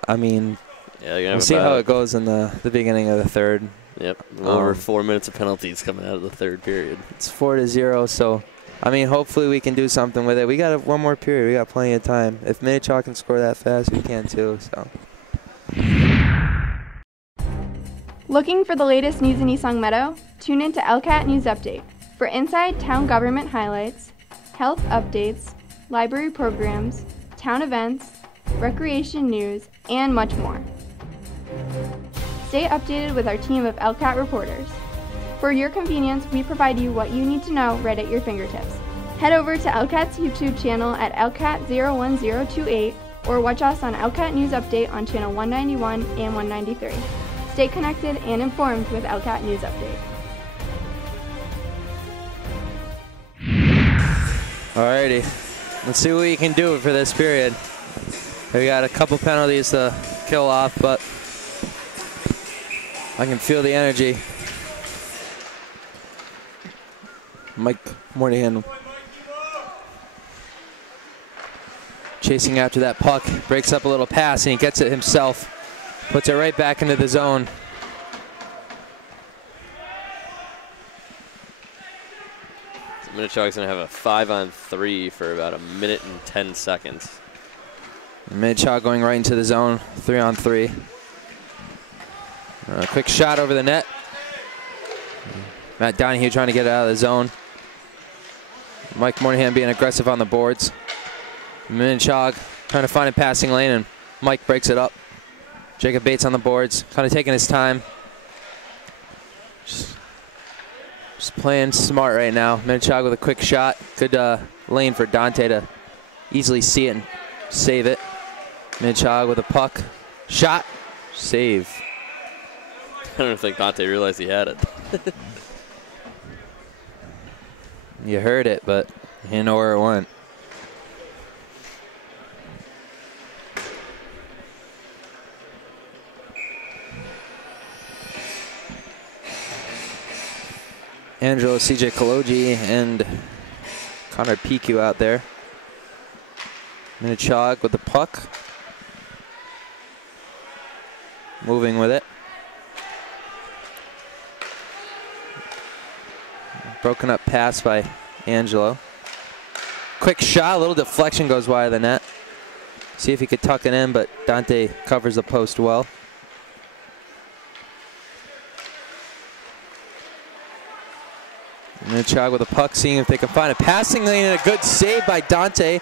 I mean, yeah, we'll see how it goes in the beginning of the third. Yep, over 4 minutes of penalties coming out of the third period. It's 4-0. So I mean, hopefully we can do something with it. We got one more period. We got plenty of time. If Minnechaug can score that fast, we can too. So. Looking for the latest news in East Long Meadow? Tune in to LCAT News Update for inside town government highlights, health updates, library programs, town events, recreation news, and much more. Stay updated with our team of LCAT reporters. For your convenience, we provide you what you need to know right at your fingertips. Head over to LCAT's YouTube channel at LCAT01028 or watch us on LCAT News Update on channel 191 and 193. Stay connected and informed with LCAT News Update. Alrighty, let's see what we can do for this period. We got a couple penalties to kill off, but I can feel the energy. Mike Moynihan chasing after that puck, breaks up a little pass, and he gets it himself. Puts it right back into the zone. So Minnechaug's going to have a 5-on-3 for about 1 minute and 10 seconds. Minnechaug going right into the zone, 3-on-3. Quick shot over the net. Matt Donahue trying to get it out of the zone. Mike Moynihan being aggressive on the boards. Minnechaug trying to find a passing lane, and Mike breaks it up. Jacob Bates on the boards, kind of taking his time. Just playing smart right now. Minnechaug with a quick shot. Good lane for Dante to easily see it and save it. Minnechaug with a puck. Shot. Save. I don't think Dante realized he had it. You heard it, but you didn't know where it went. Angelo, CJ Kaloji, and Connor Piku out there. Minnechaug with the puck. Moving with it. Broken up pass by Angelo. Quick shot, a little deflection goes wide of the net. See if he could tuck it in, but Dante covers the post well. Minnechaug with a puck, seeing if they can find a passing lane, and a good save by Dante.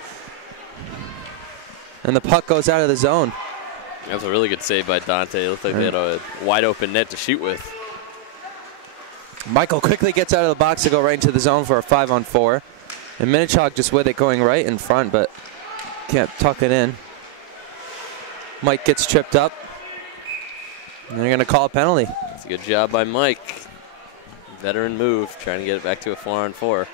And the puck goes out of the zone. That was a really good save by Dante. It looked like they had a wide open net to shoot with. Michael quickly gets out of the box to go right into the zone for a 5-on-4. And Minnechaug just with it going right in front, but can't tuck it in. Mike gets tripped up. And they're going to call a penalty. It's a good job by Mike. Veteran move, trying to get it back to a 4-on-4.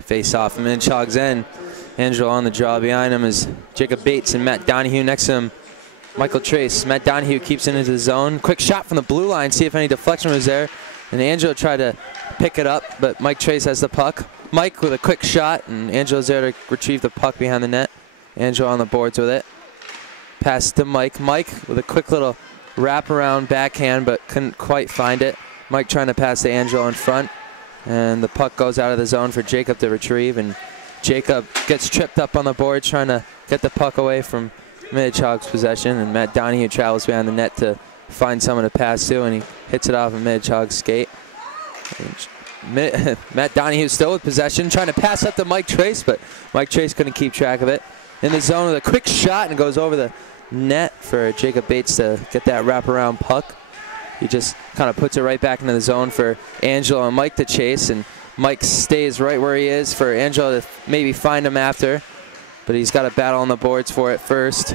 Face off, Minnechaug's end. Angelo on the draw behind him is Jacob Bates and Matt Donahue next to him. Michael Trace. Matt Donahue keeps it into the zone. Quick shot from the blue line, see if any deflection was there. And Angelo tried to pick it up, but Mike Trace has the puck. Mike with a quick shot, and Angelo's there to retrieve the puck behind the net. Angelo on the boards with it. Pass to Mike. Mike with a quick little wraparound backhand, but couldn't quite find it. Mike trying to pass to Angelo in front. And the puck goes out of the zone for Jacob to retrieve, and Jacob gets tripped up on the board trying to get the puck away from Minnechaug's possession, and Matt Donahue travels behind the net to find someone to pass to, and he hits it off of Minnechaug's skate. Matt Donahue still with possession, trying to pass up to Mike Trace, but Mike Trace couldn't keep track of it. In the zone with a quick shot, and goes over the net for Jacob Bates to get that wraparound puck. He just kind of puts it right back into the zone for Angelo and Mike to chase, and Mike stays right where he is for Angelo to maybe find him after, but he's got to battle on the boards for it first.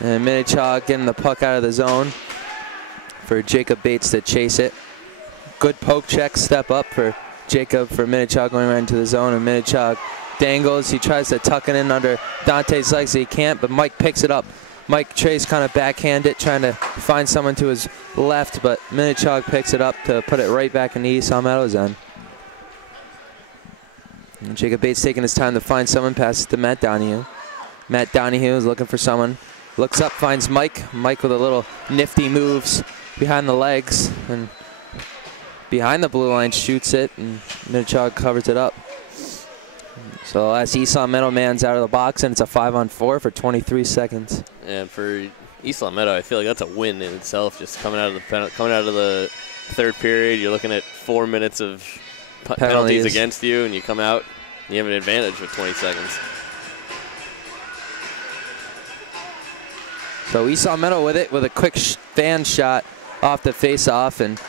And Minnechaug getting the puck out of the zone for Jacob Bates to chase it. Good poke check, step up for Jacob for Minnechaug going right into the zone, and Minnechaug dangles. He tries to tuck it in under Dante's legs, he can't, but Mike picks it up. Mike Trace kind of backhand it, trying to find someone to his left, but Minnechaug picks it up to put it right back in the Esau Meadows end. And Jacob Bates taking his time to find someone, passes to Matt Donahue. Matt Donahue is looking for someone. Looks up, finds Mike. Mike with a little nifty moves behind the legs, and behind the blue line shoots it, and Minnechaug covers it up. So the last Esau Meadow man's out of the box, and it's a 5-on-4 for 23 seconds. And for Esau Meadow, I feel like that's a win in itself. Just coming out of the third period, you're looking at 4 minutes of penalties against you, and you come out, and you have an advantage with 20 seconds. So Esau Meadow with it, with a quick fan shot off the face-off, and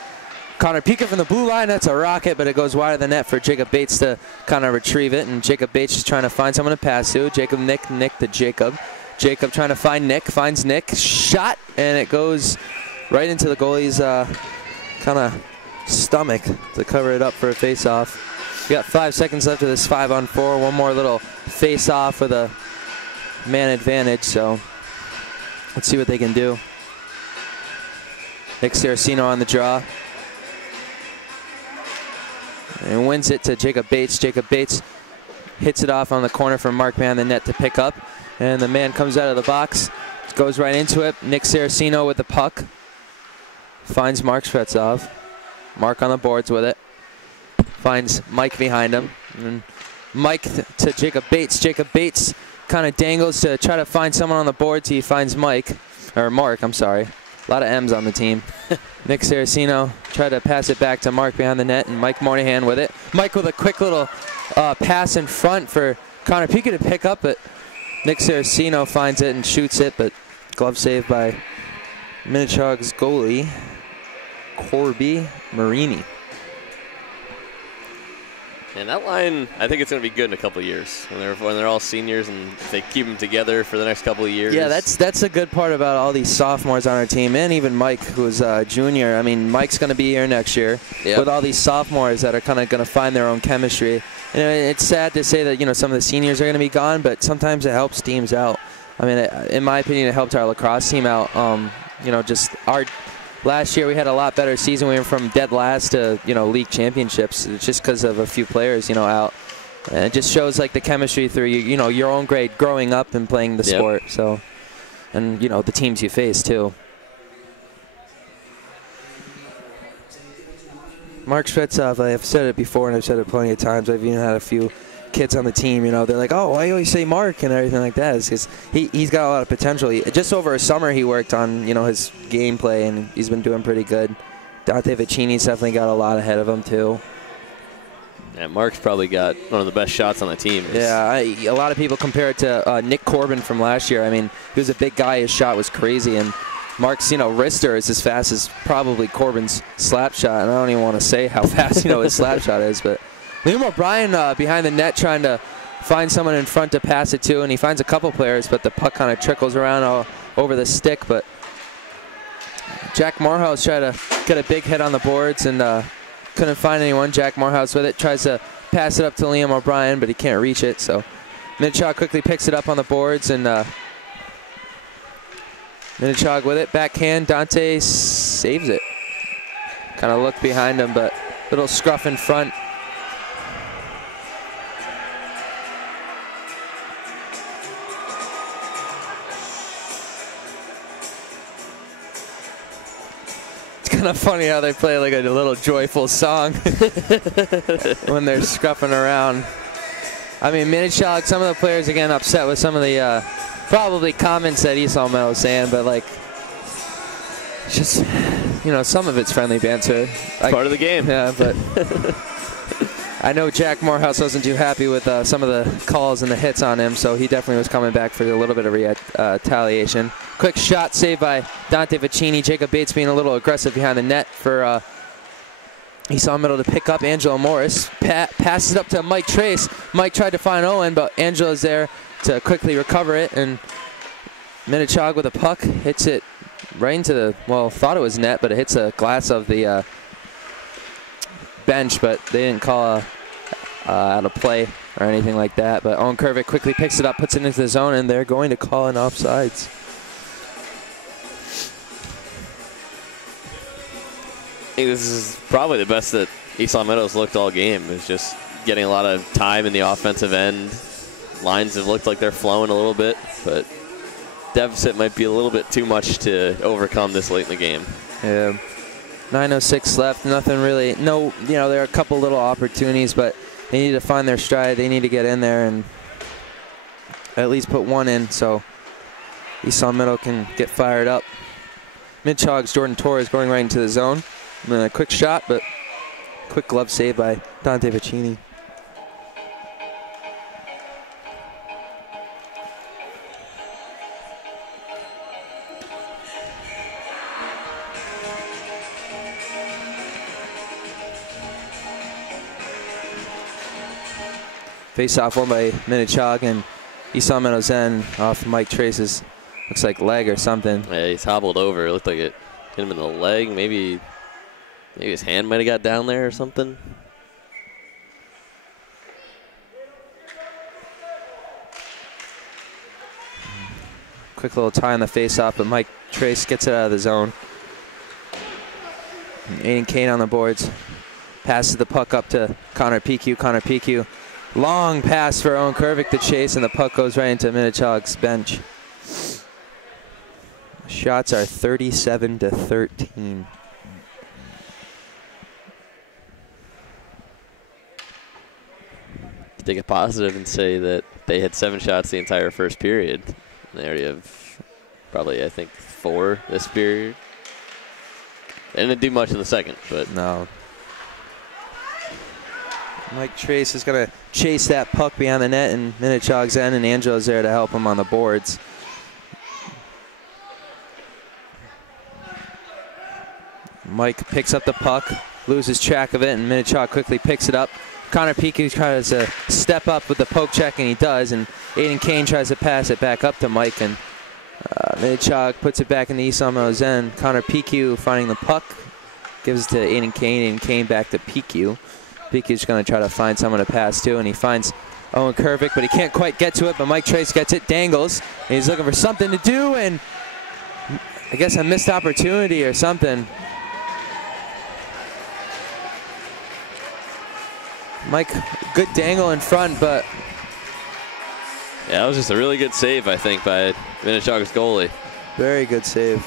Connor Pika from the blue line, that's a rocket, but it goes wide of the net for Jacob Bates to kind of retrieve it, and Jacob Bates is trying to find someone to pass to. Jacob Nick to Jacob. Jacob trying to find Nick, finds Nick, shot, and it goes right into the goalie's kind of stomach to cover it up for a face-off. We got 5 seconds left of this 5-on-4. One more little face-off with a man advantage, so let's see what they can do. Nick Saraceno on the draw. And wins it to Jacob Bates. Jacob Bates hits it off on the corner for Mark behind the net to pick up. And the man comes out of the box, goes right into it. Nick Saraceno with the puck. Finds Mark Shvetsov. Mark on the boards with it. Finds Mike behind him. And Mike to Jacob Bates. Jacob Bates kind of dangles to try to find someone on the boards. He finds Mark, I'm sorry. A lot of M's on the team. Nick Saraceno tried to pass it back to Mark behind the net, and Mike Moynihan with it. Mike with a quick little pass in front for Connor Pika to pick up, but Nick Saraceno finds it and shoots it, but glove save by Minnechaug's goalie, Corby Marini. And that line, I think it's going to be good in a couple of years when they're all seniors, and if they keep them together for the next couple of years. Yeah, that's a good part about all these sophomores on our team, and even Mike, who's a junior. I mean, Mike's going to be here next year with all these sophomores that are kind of going to find their own chemistry. And it's sad to say that some of the seniors are going to be gone, but sometimes it helps teams out. I mean, in my opinion, it helped our lacrosse team out just our last year we had a lot better season. We went from dead last to, league championships. It's just because of a few players, out. And it just shows like the chemistry through your own grade growing up and playing the sport. So, and the teams you face too. Mark Shvetsov, I've said it before and I've said it plenty of times. I've even had a few kids on the team, they're like, oh, why do you always say Mark and everything like that? It's because he's got a lot of potential. Just over a summer he worked on, his gameplay, and he's been doing pretty good. Dante Vicini's definitely got a lot ahead of him too. Yeah, Mark's probably got one of the best shots on the team. Yeah, a lot of people compare it to Nick Corbin from last year. I mean, he was a big guy. His shot was crazy, and Mark's, wrister is as fast as probably Corbin's slap shot, and I don't even want to say how fast, his slap shot is, but Liam O'Brien behind the net trying to find someone in front to pass it to, and he finds a couple players, but the puck kind of trickles around all over the stick. But Jack Morehouse tried to get a big hit on the boards and couldn't find anyone. Jack Morehouse with it, tries to pass it up to Liam O'Brien, but he can't reach it. So Minnechaug quickly picks it up on the boards, and Minnechaug with it, backhand. Dante saves it. Kind of looked behind him, but little scruff in front. Kind of funny how they play like a little joyful song when they're scruffing around. I mean, Minnechaug, some of the players again upset with some of the probably comments that Esau Meadow was saying, but like, just some of it's friendly banter. Part of the game. Yeah, but I know Jack Morehouse wasn't too happy with some of the calls and the hits on him, so he definitely was coming back for a little bit of retaliation. Quick shot saved by Dante Vicini. Jacob Bates being a little aggressive behind the net for Esau Middle to pick up. Angelo Morris passes it up to Mike Trace. Mike tried to find Owen, but Angelo's there to quickly recover it, and Minnechaug with a puck hits it right into the, thought it was net, but it hits a glass of the bench, but they didn't call out of play or anything like that. But Owen Kervick quickly picks it up, puts it into the zone, and they're going to call an offsides. I think this is probably the best that Esau Meadows looked all game. Is just getting a lot of time in the offensive end. Lines have looked like they're flowing a little bit, but deficit might be a little bit too much to overcome this late in the game. Yeah. 9:06 left. Nothing really. No, there are a couple little opportunities, but they need to find their stride. They need to get in there and at least put one in so Esau Middle can get fired up. Minnechaug's Jordan Torres going right into the zone. A quick shot, but quick glove save by Dante Vicini. Face off one by Minnechaug, and Esau Meadows end off Mike Trace's, looks like leg or something. Yeah, he's hobbled over. It looked like it hit him in the leg. Maybe his hand might have got down there or something. Quick little tie on the face-off, but Mike Trace gets it out of the zone. Aiden Kane on the boards. Passes the puck up to Connor PQ. Connor PQ. Long pass for Owen Kervick to chase, and the puck goes right into Minnechaug's bench. Shots are 37-13. Take a positive and say that they had 7 shots the entire first period. They already have probably, I think, 4 this period. They didn't do much in the second, but no. Mike Trace is going to chase that puck beyond the net, and Minnechaug's end, and Angelo's there to help him on the boards. Mike picks up the puck, loses track of it, and Minnechaug quickly picks it up. Connor Piku tries to step up with the poke check, and he does, and Aiden Kane tries to pass it back up to Mike, and Minnechaug puts it back in the Esau Meadows end. Connor Piku finding the puck, gives it to Aiden Kane, and Kane back to Piku. Piku's going to try to find someone to pass to, and he finds Owen Kervick, but he can't quite get to it, but Mike Trace gets it, dangles, and he's looking for something to do, and I guess a missed opportunity or something. Mike, good dangle in front, but yeah, that was just a really good save, I think, by Minnechaug's goalie. Very good save.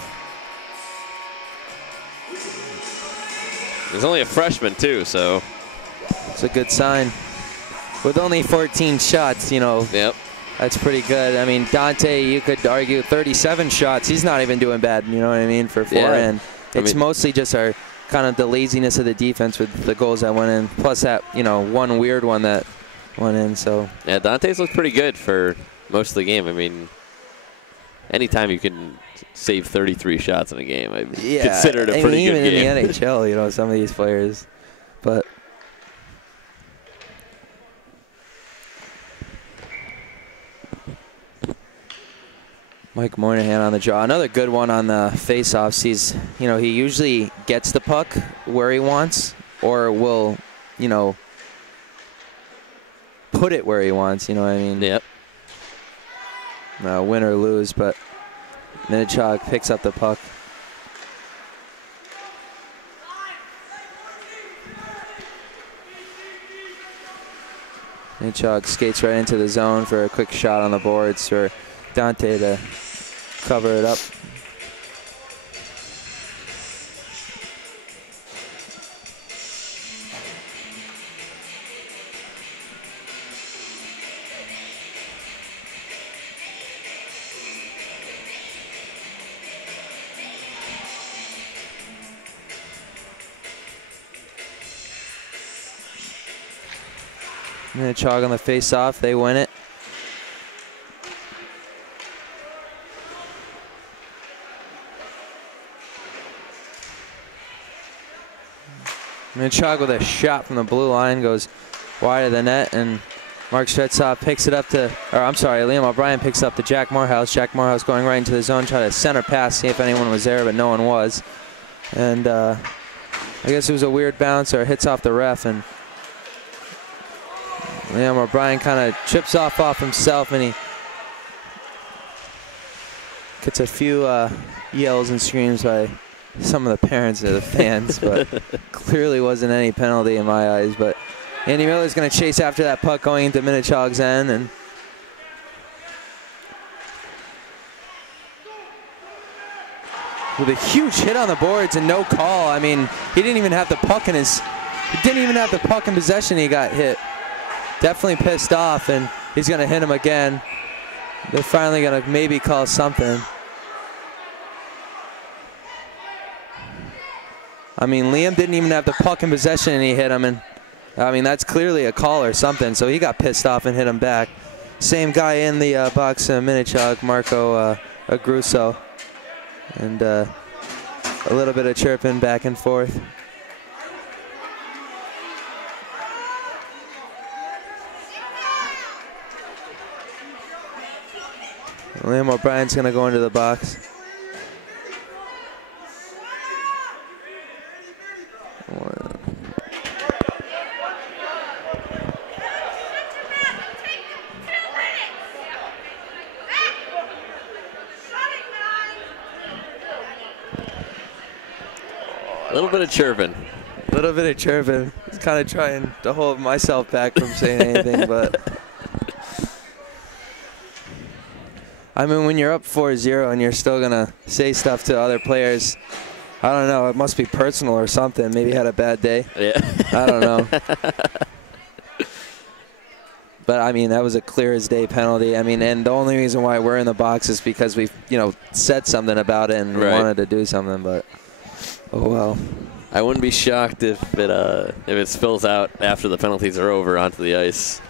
He's only a freshman, too, so. It's a good sign. With only 14 shots, you know, yep. That's pretty good. I mean, Dante, you could argue 37 shots. He's not even doing bad, you know what I mean, for forehand. Yeah. It's mostly just our kind of the laziness of the defense with the goals that went in, plus that, you know, one weird one that went in. So yeah, Dante's looked pretty good for most of the game. I mean, anytime you can save 33 shots in a game, I consider it a pretty good game. Even in the NHL, you know, some of these players. But Mike Moynihan on the draw. Another good one on the face-offs. He's, you know, he usually gets the puck where he wants, or will, you know, put it where he wants, you know what I mean? Yep. Win or lose, but Minnechaug picks up the puck. Minnechaug skates right into the zone for a quick shot on the boards for Dante to cover it up. Minnechaug on the face-off, they win it. Minnechaug with a shot from the blue line goes wide of the net, and Mark Svetsov picks it up to, or I'm sorry, Liam O'Brien picks up to Jack Morehouse. Jack Morehouse going right into the zone, try to center pass, see if anyone was there, but no one was. And I guess it was a weird bounce or hits off the ref, and Liam O'Brien kind of chips off himself, and he gets a few yells and screams by some of the parents or the fans, but clearly wasn't any penalty in my eyes. But Andy Miller's going to chase after that puck going into Minnechaug's end, and with a huge hit on the boards and no call. I mean, he didn't even have the puck in possession. He got hit. Definitely pissed off, and he's going to hit him again. They're finally going to maybe call something. I mean, Liam didn't even have the puck in possession, and he hit him. And I mean, that's clearly a call or something. So he got pissed off and hit him back. Same guy in the box, Minnechaug, Marco Agruso. And a little bit of chirping back and forth. Liam O'Brien's going to go into the box. A little bit of chirping. A little bit of chirping. Just kind of trying to hold myself back from saying anything, but I mean, when you're up 4-0 and you're still going to say stuff to other players, I don't know, it must be personal or something. Maybe had a bad day. Yeah. I don't know. But, I mean, that was a clear as day penalty. I mean, and the only reason why we're in the box is because we've, you know, said something about it and wanted to do something, but oh well. I wouldn't be shocked if it spills out after the penalties are over onto the ice.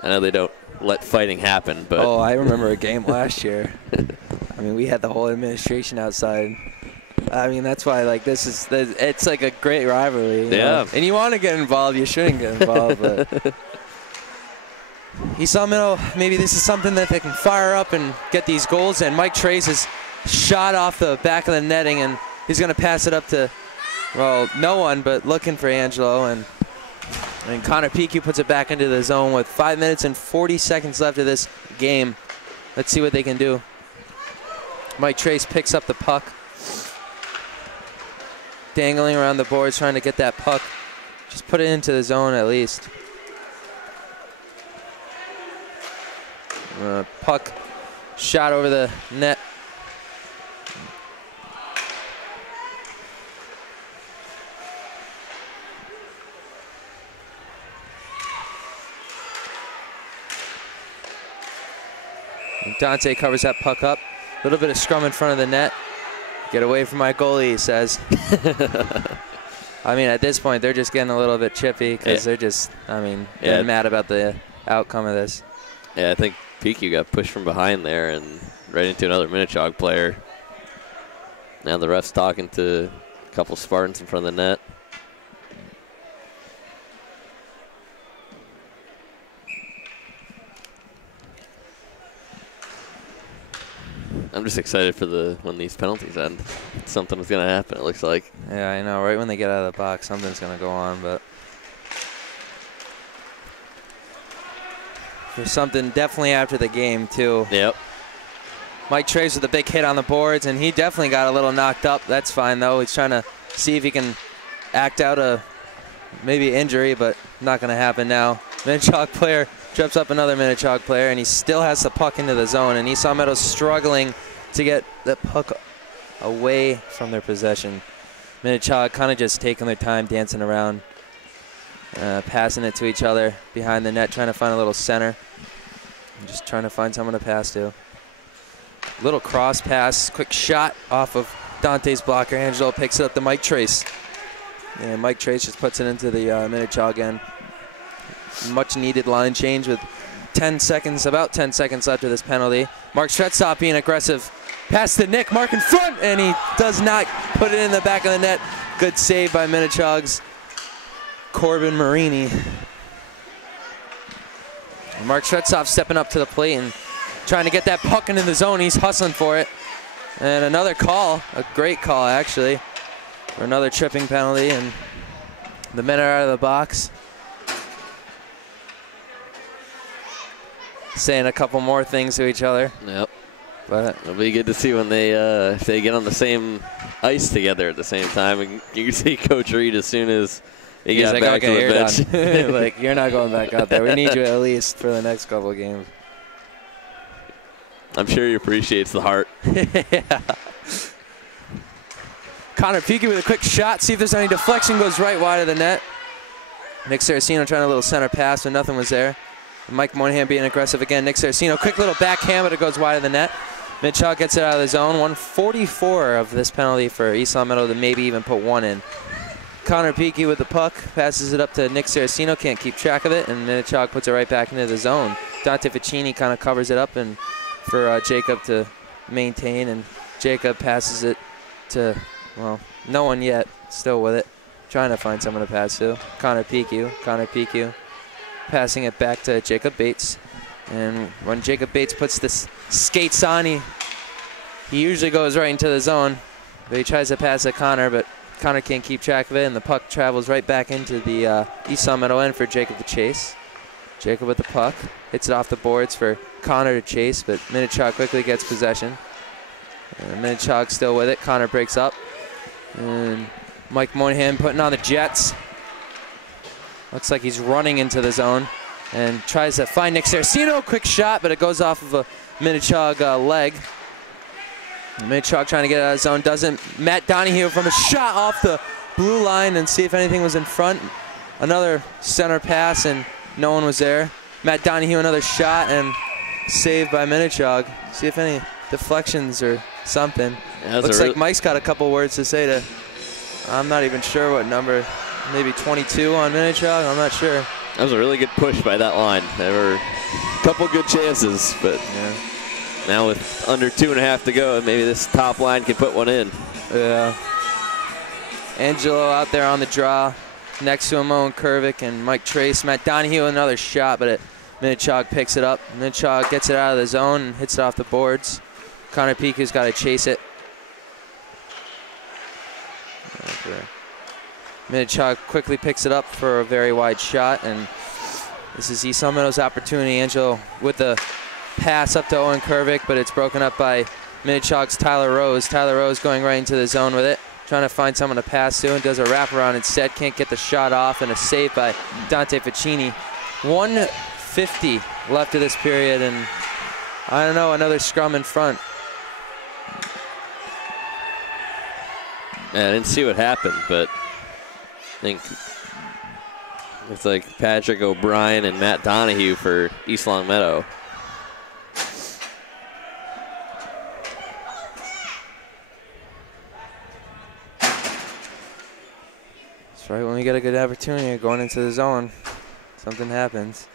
I know they don't let fighting happen, but oh, I remember a game last year. I mean, we had the whole administration outside. I mean, that's why, like, it's like a great rivalry. You know? And you want to get involved, you shouldn't get involved, but he saw maybe this is something that they can fire up and get these goals in. Mike Trace is shot off the back of the netting, and he's going to pass it up to, well, no one, but looking for Angelo, and Connor Picu puts it back into the zone with 5 minutes and 40 seconds left of this game. Let's see what they can do. Mike Trace picks up the puck. Dangling around the boards, trying to get that puck. Just put it into the zone at least. Puck shot over the net. And Dante covers that puck up. A little bit of scrum in front of the net. Get away from my goalie, he says. I mean, at this point, they're just getting a little bit chippy because they're just, I mean, they're mad about the outcome of this. Yeah, I think PQ got pushed from behind there and right into another Minnechaug player. Now the ref's talking to a couple Spartans in front of the net. I'm just excited for when these penalties end. Something was going to happen, it looks like. Yeah, I know. Right when they get out of the box, something's going to go on. But there's something definitely after the game, too. Yep. Mike Trace with a big hit on the boards, and he definitely got a little knocked up. That's fine, though. He's trying to see if he can act out a maybe injury, but not going to happen now. Minnechaug player trips up another Minnechaug player, and he still has the puck into the zone. And East Long Meadow's struggling to get the puck away from their possession. Minnechaug kind of just taking their time, dancing around, passing it to each other behind the net, trying to find a little center. And just trying to find someone to pass to. Little cross pass, quick shot off of Dante's blocker. Angelo picks it up to Mike Trace. And Mike Trace just puts it into the Minnechaug end. Much needed line change with 10 seconds, about 10 seconds after this penalty. Mark Stretstop being aggressive. Pass to Nick, Mark in front, and he does not put it in the back of the net. Good save by Minnechaug's Corbin Marini. Mark Stretstop stepping up to the plate and trying to get that puck into the zone. He's hustling for it. And another call, a great call actually, for another tripping penalty, and the men are out of the box. Saying a couple more things to each other. Yep. But it'll be good to see when they if they get on the same ice together at the same time. And you can see Coach Reed as soon as he got back to the bench. Like, you're not going back out there. We need you at least for the next couple of games. I'm sure he appreciates the heart. Yeah. Connor Peaky with a quick shot. See if there's any deflection. Goes right wide of the net. Nick Saraceno trying a little center pass, but nothing was there. Mike Moynihan being aggressive again. Nick Saraceno, quick little backhand, but it goes wide of the net. Minnechaug gets it out of the zone. 144 of this penalty for East Long Meadow to maybe even put one in. Connor Peaky with the puck, passes it up to Nick Saraceno, can't keep track of it, and Minnechaug puts it right back into the zone. Dante Ficini kind of covers it up and for Jacob to maintain, and Jacob passes it to, well, no one yet, still with it. Trying to find someone to pass to. Connor Peaky. Passing it back to Jacob Bates. And when Jacob Bates puts the skates on, he usually goes right into the zone. But he tries to pass to Connor, but Connor can't keep track of it, and the puck travels right back into the East Long Meadow end for Jacob to chase. Jacob with the puck. Hits it off the boards for Connor to chase, but Minnechaug quickly gets possession. And Minnechaug still with it. Connor breaks up. And Mike Moynihan putting on the Jets. Looks like he's running into the zone and tries to find Nick Saraceno. Quick shot, but it goes off of a Minnechaug leg. Minnechaug trying to get out of the zone. Doesn't. Matt Donahue from a shot off the blue line and see if anything was in front. Another center pass, and no one was there. Matt Donahue, another shot, and saved by Minnechaug. See if any deflections or something. Yeah, looks like Mike's got a couple words to say to, I'm not even sure what number. Maybe 22 on Minnechaug, I'm not sure. That was a really good push by that line. There were a couple good chances, but yeah. Now with under 2.5 to go, maybe this top line can put one in. Yeah. Angelo out there on the draw. Next to him, Owen Kervick and Mike Trace. Matt Donahue, another shot, but Minnechaug picks it up. Minnechaug gets it out of the zone and hits it off the boards. Connor Peaky's got to chase it. Okay. Minnechaug quickly picks it up for a very wide shot, and this is East Long Meadow's opportunity. Angelo with the pass up to Owen Kervick, but it's broken up by Minnechaug's Tyler Rose. Tyler Rose going right into the zone with it. Trying to find someone to pass to and does a wraparound instead. Can't get the shot off, and a save by Dante Ficini. 1:50 left of this period, and I don't know, another scrum in front. Man, I didn't see what happened, but I think it's like Patrick O'Brien and Matt Donahue for East Long Meadow. That's right when we get a good opportunity going into the zone, something happens.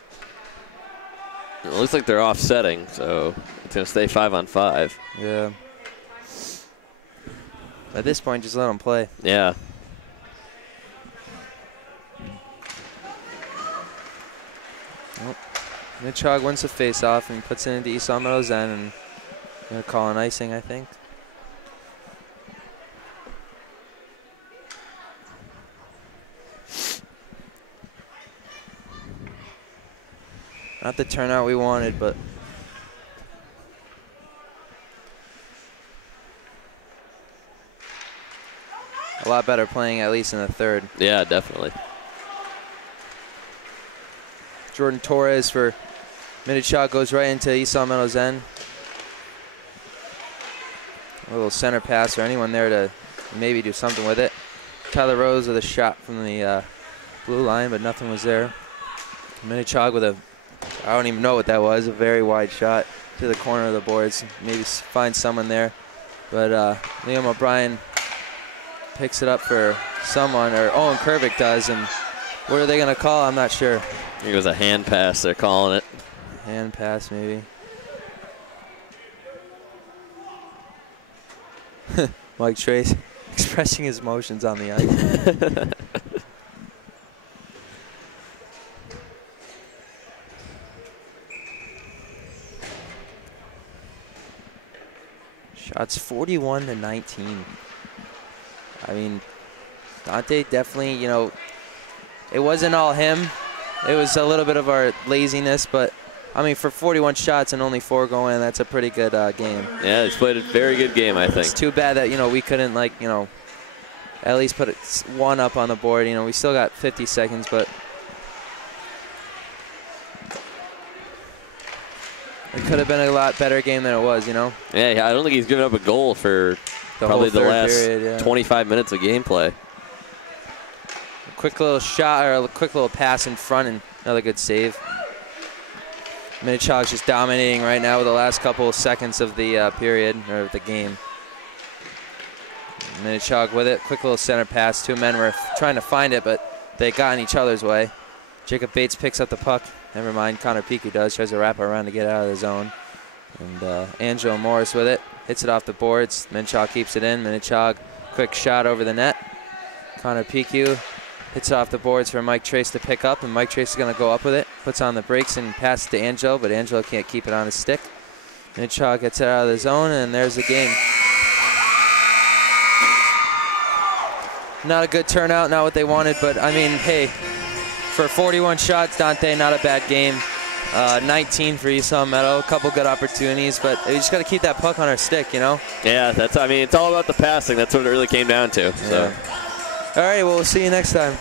It looks like they're offsetting, so it's going to stay 5-on-5. Yeah. At this point, just let them play. Yeah. Well, Minnechaug wins the face-off and puts it into East Long Meadow's end, and going to call an icing, I think. Not the turnout we wanted, but a lot better playing, at least in the third. Yeah, definitely. Jordan Torres for Minnechaug goes right into East Long Meadow's end. A little center pass, or anyone there to maybe do something with it. Tyler Rose with a shot from the blue line, but nothing was there. Minnechaug with a, I don't even know what that was, a very wide shot to the corner of the boards. Maybe find someone there. But Liam O'Brien picks it up for someone, or Owen Kervick does, and what are they going to call? I'm not sure. I think it was a hand pass, they're calling it. Hand pass, maybe. Mike Trace expressing his emotions on the ice. Shots 41-19. I mean, Dante definitely, you know, it wasn't all him. It was a little bit of our laziness, but I mean, for 41 shots and only 4 going, that's a pretty good game. Yeah, he's played a very good game, I think. It's too bad that, you know, we couldn't, like, you know, at least put one up on the board. You know, we still got 50 seconds, but it could have been a lot better game than it was, you know? Yeah, I don't think he's given up a goal for probably the last 25 minutes of gameplay. A quick little shot, or a quick little pass in front, and another good save. Minnechaug's just dominating right now with the last couple of seconds of the period, or the game. Minnechaug with it. Quick little center pass. 2 men were trying to find it, but they got in each other's way. Jacob Bates picks up the puck. Never mind, Connor Peaky does. Tries to wrap around to get out of the zone. And Angelo Morris with it. Hits it off the boards. Minnechaug keeps it in. Minnechaug, quick shot over the net. Connor Peaky hits it off the boards for Mike Trace to pick up, and Mike Trace is going to go up with it. Puts on the brakes and passes to Angelo, but Angelo can't keep it on his stick. Minnechaug gets it out of the zone, and there's the game. Not a good turnout, not what they wanted, but I mean, hey, for 41 shots, Dante, not a bad game. 19 for East Long Meadow, a couple good opportunities, but we just got to keep that puck on our stick, you know? Yeah, I mean, it's all about the passing. That's what it really came down to. So. All right, well, we'll see you next time.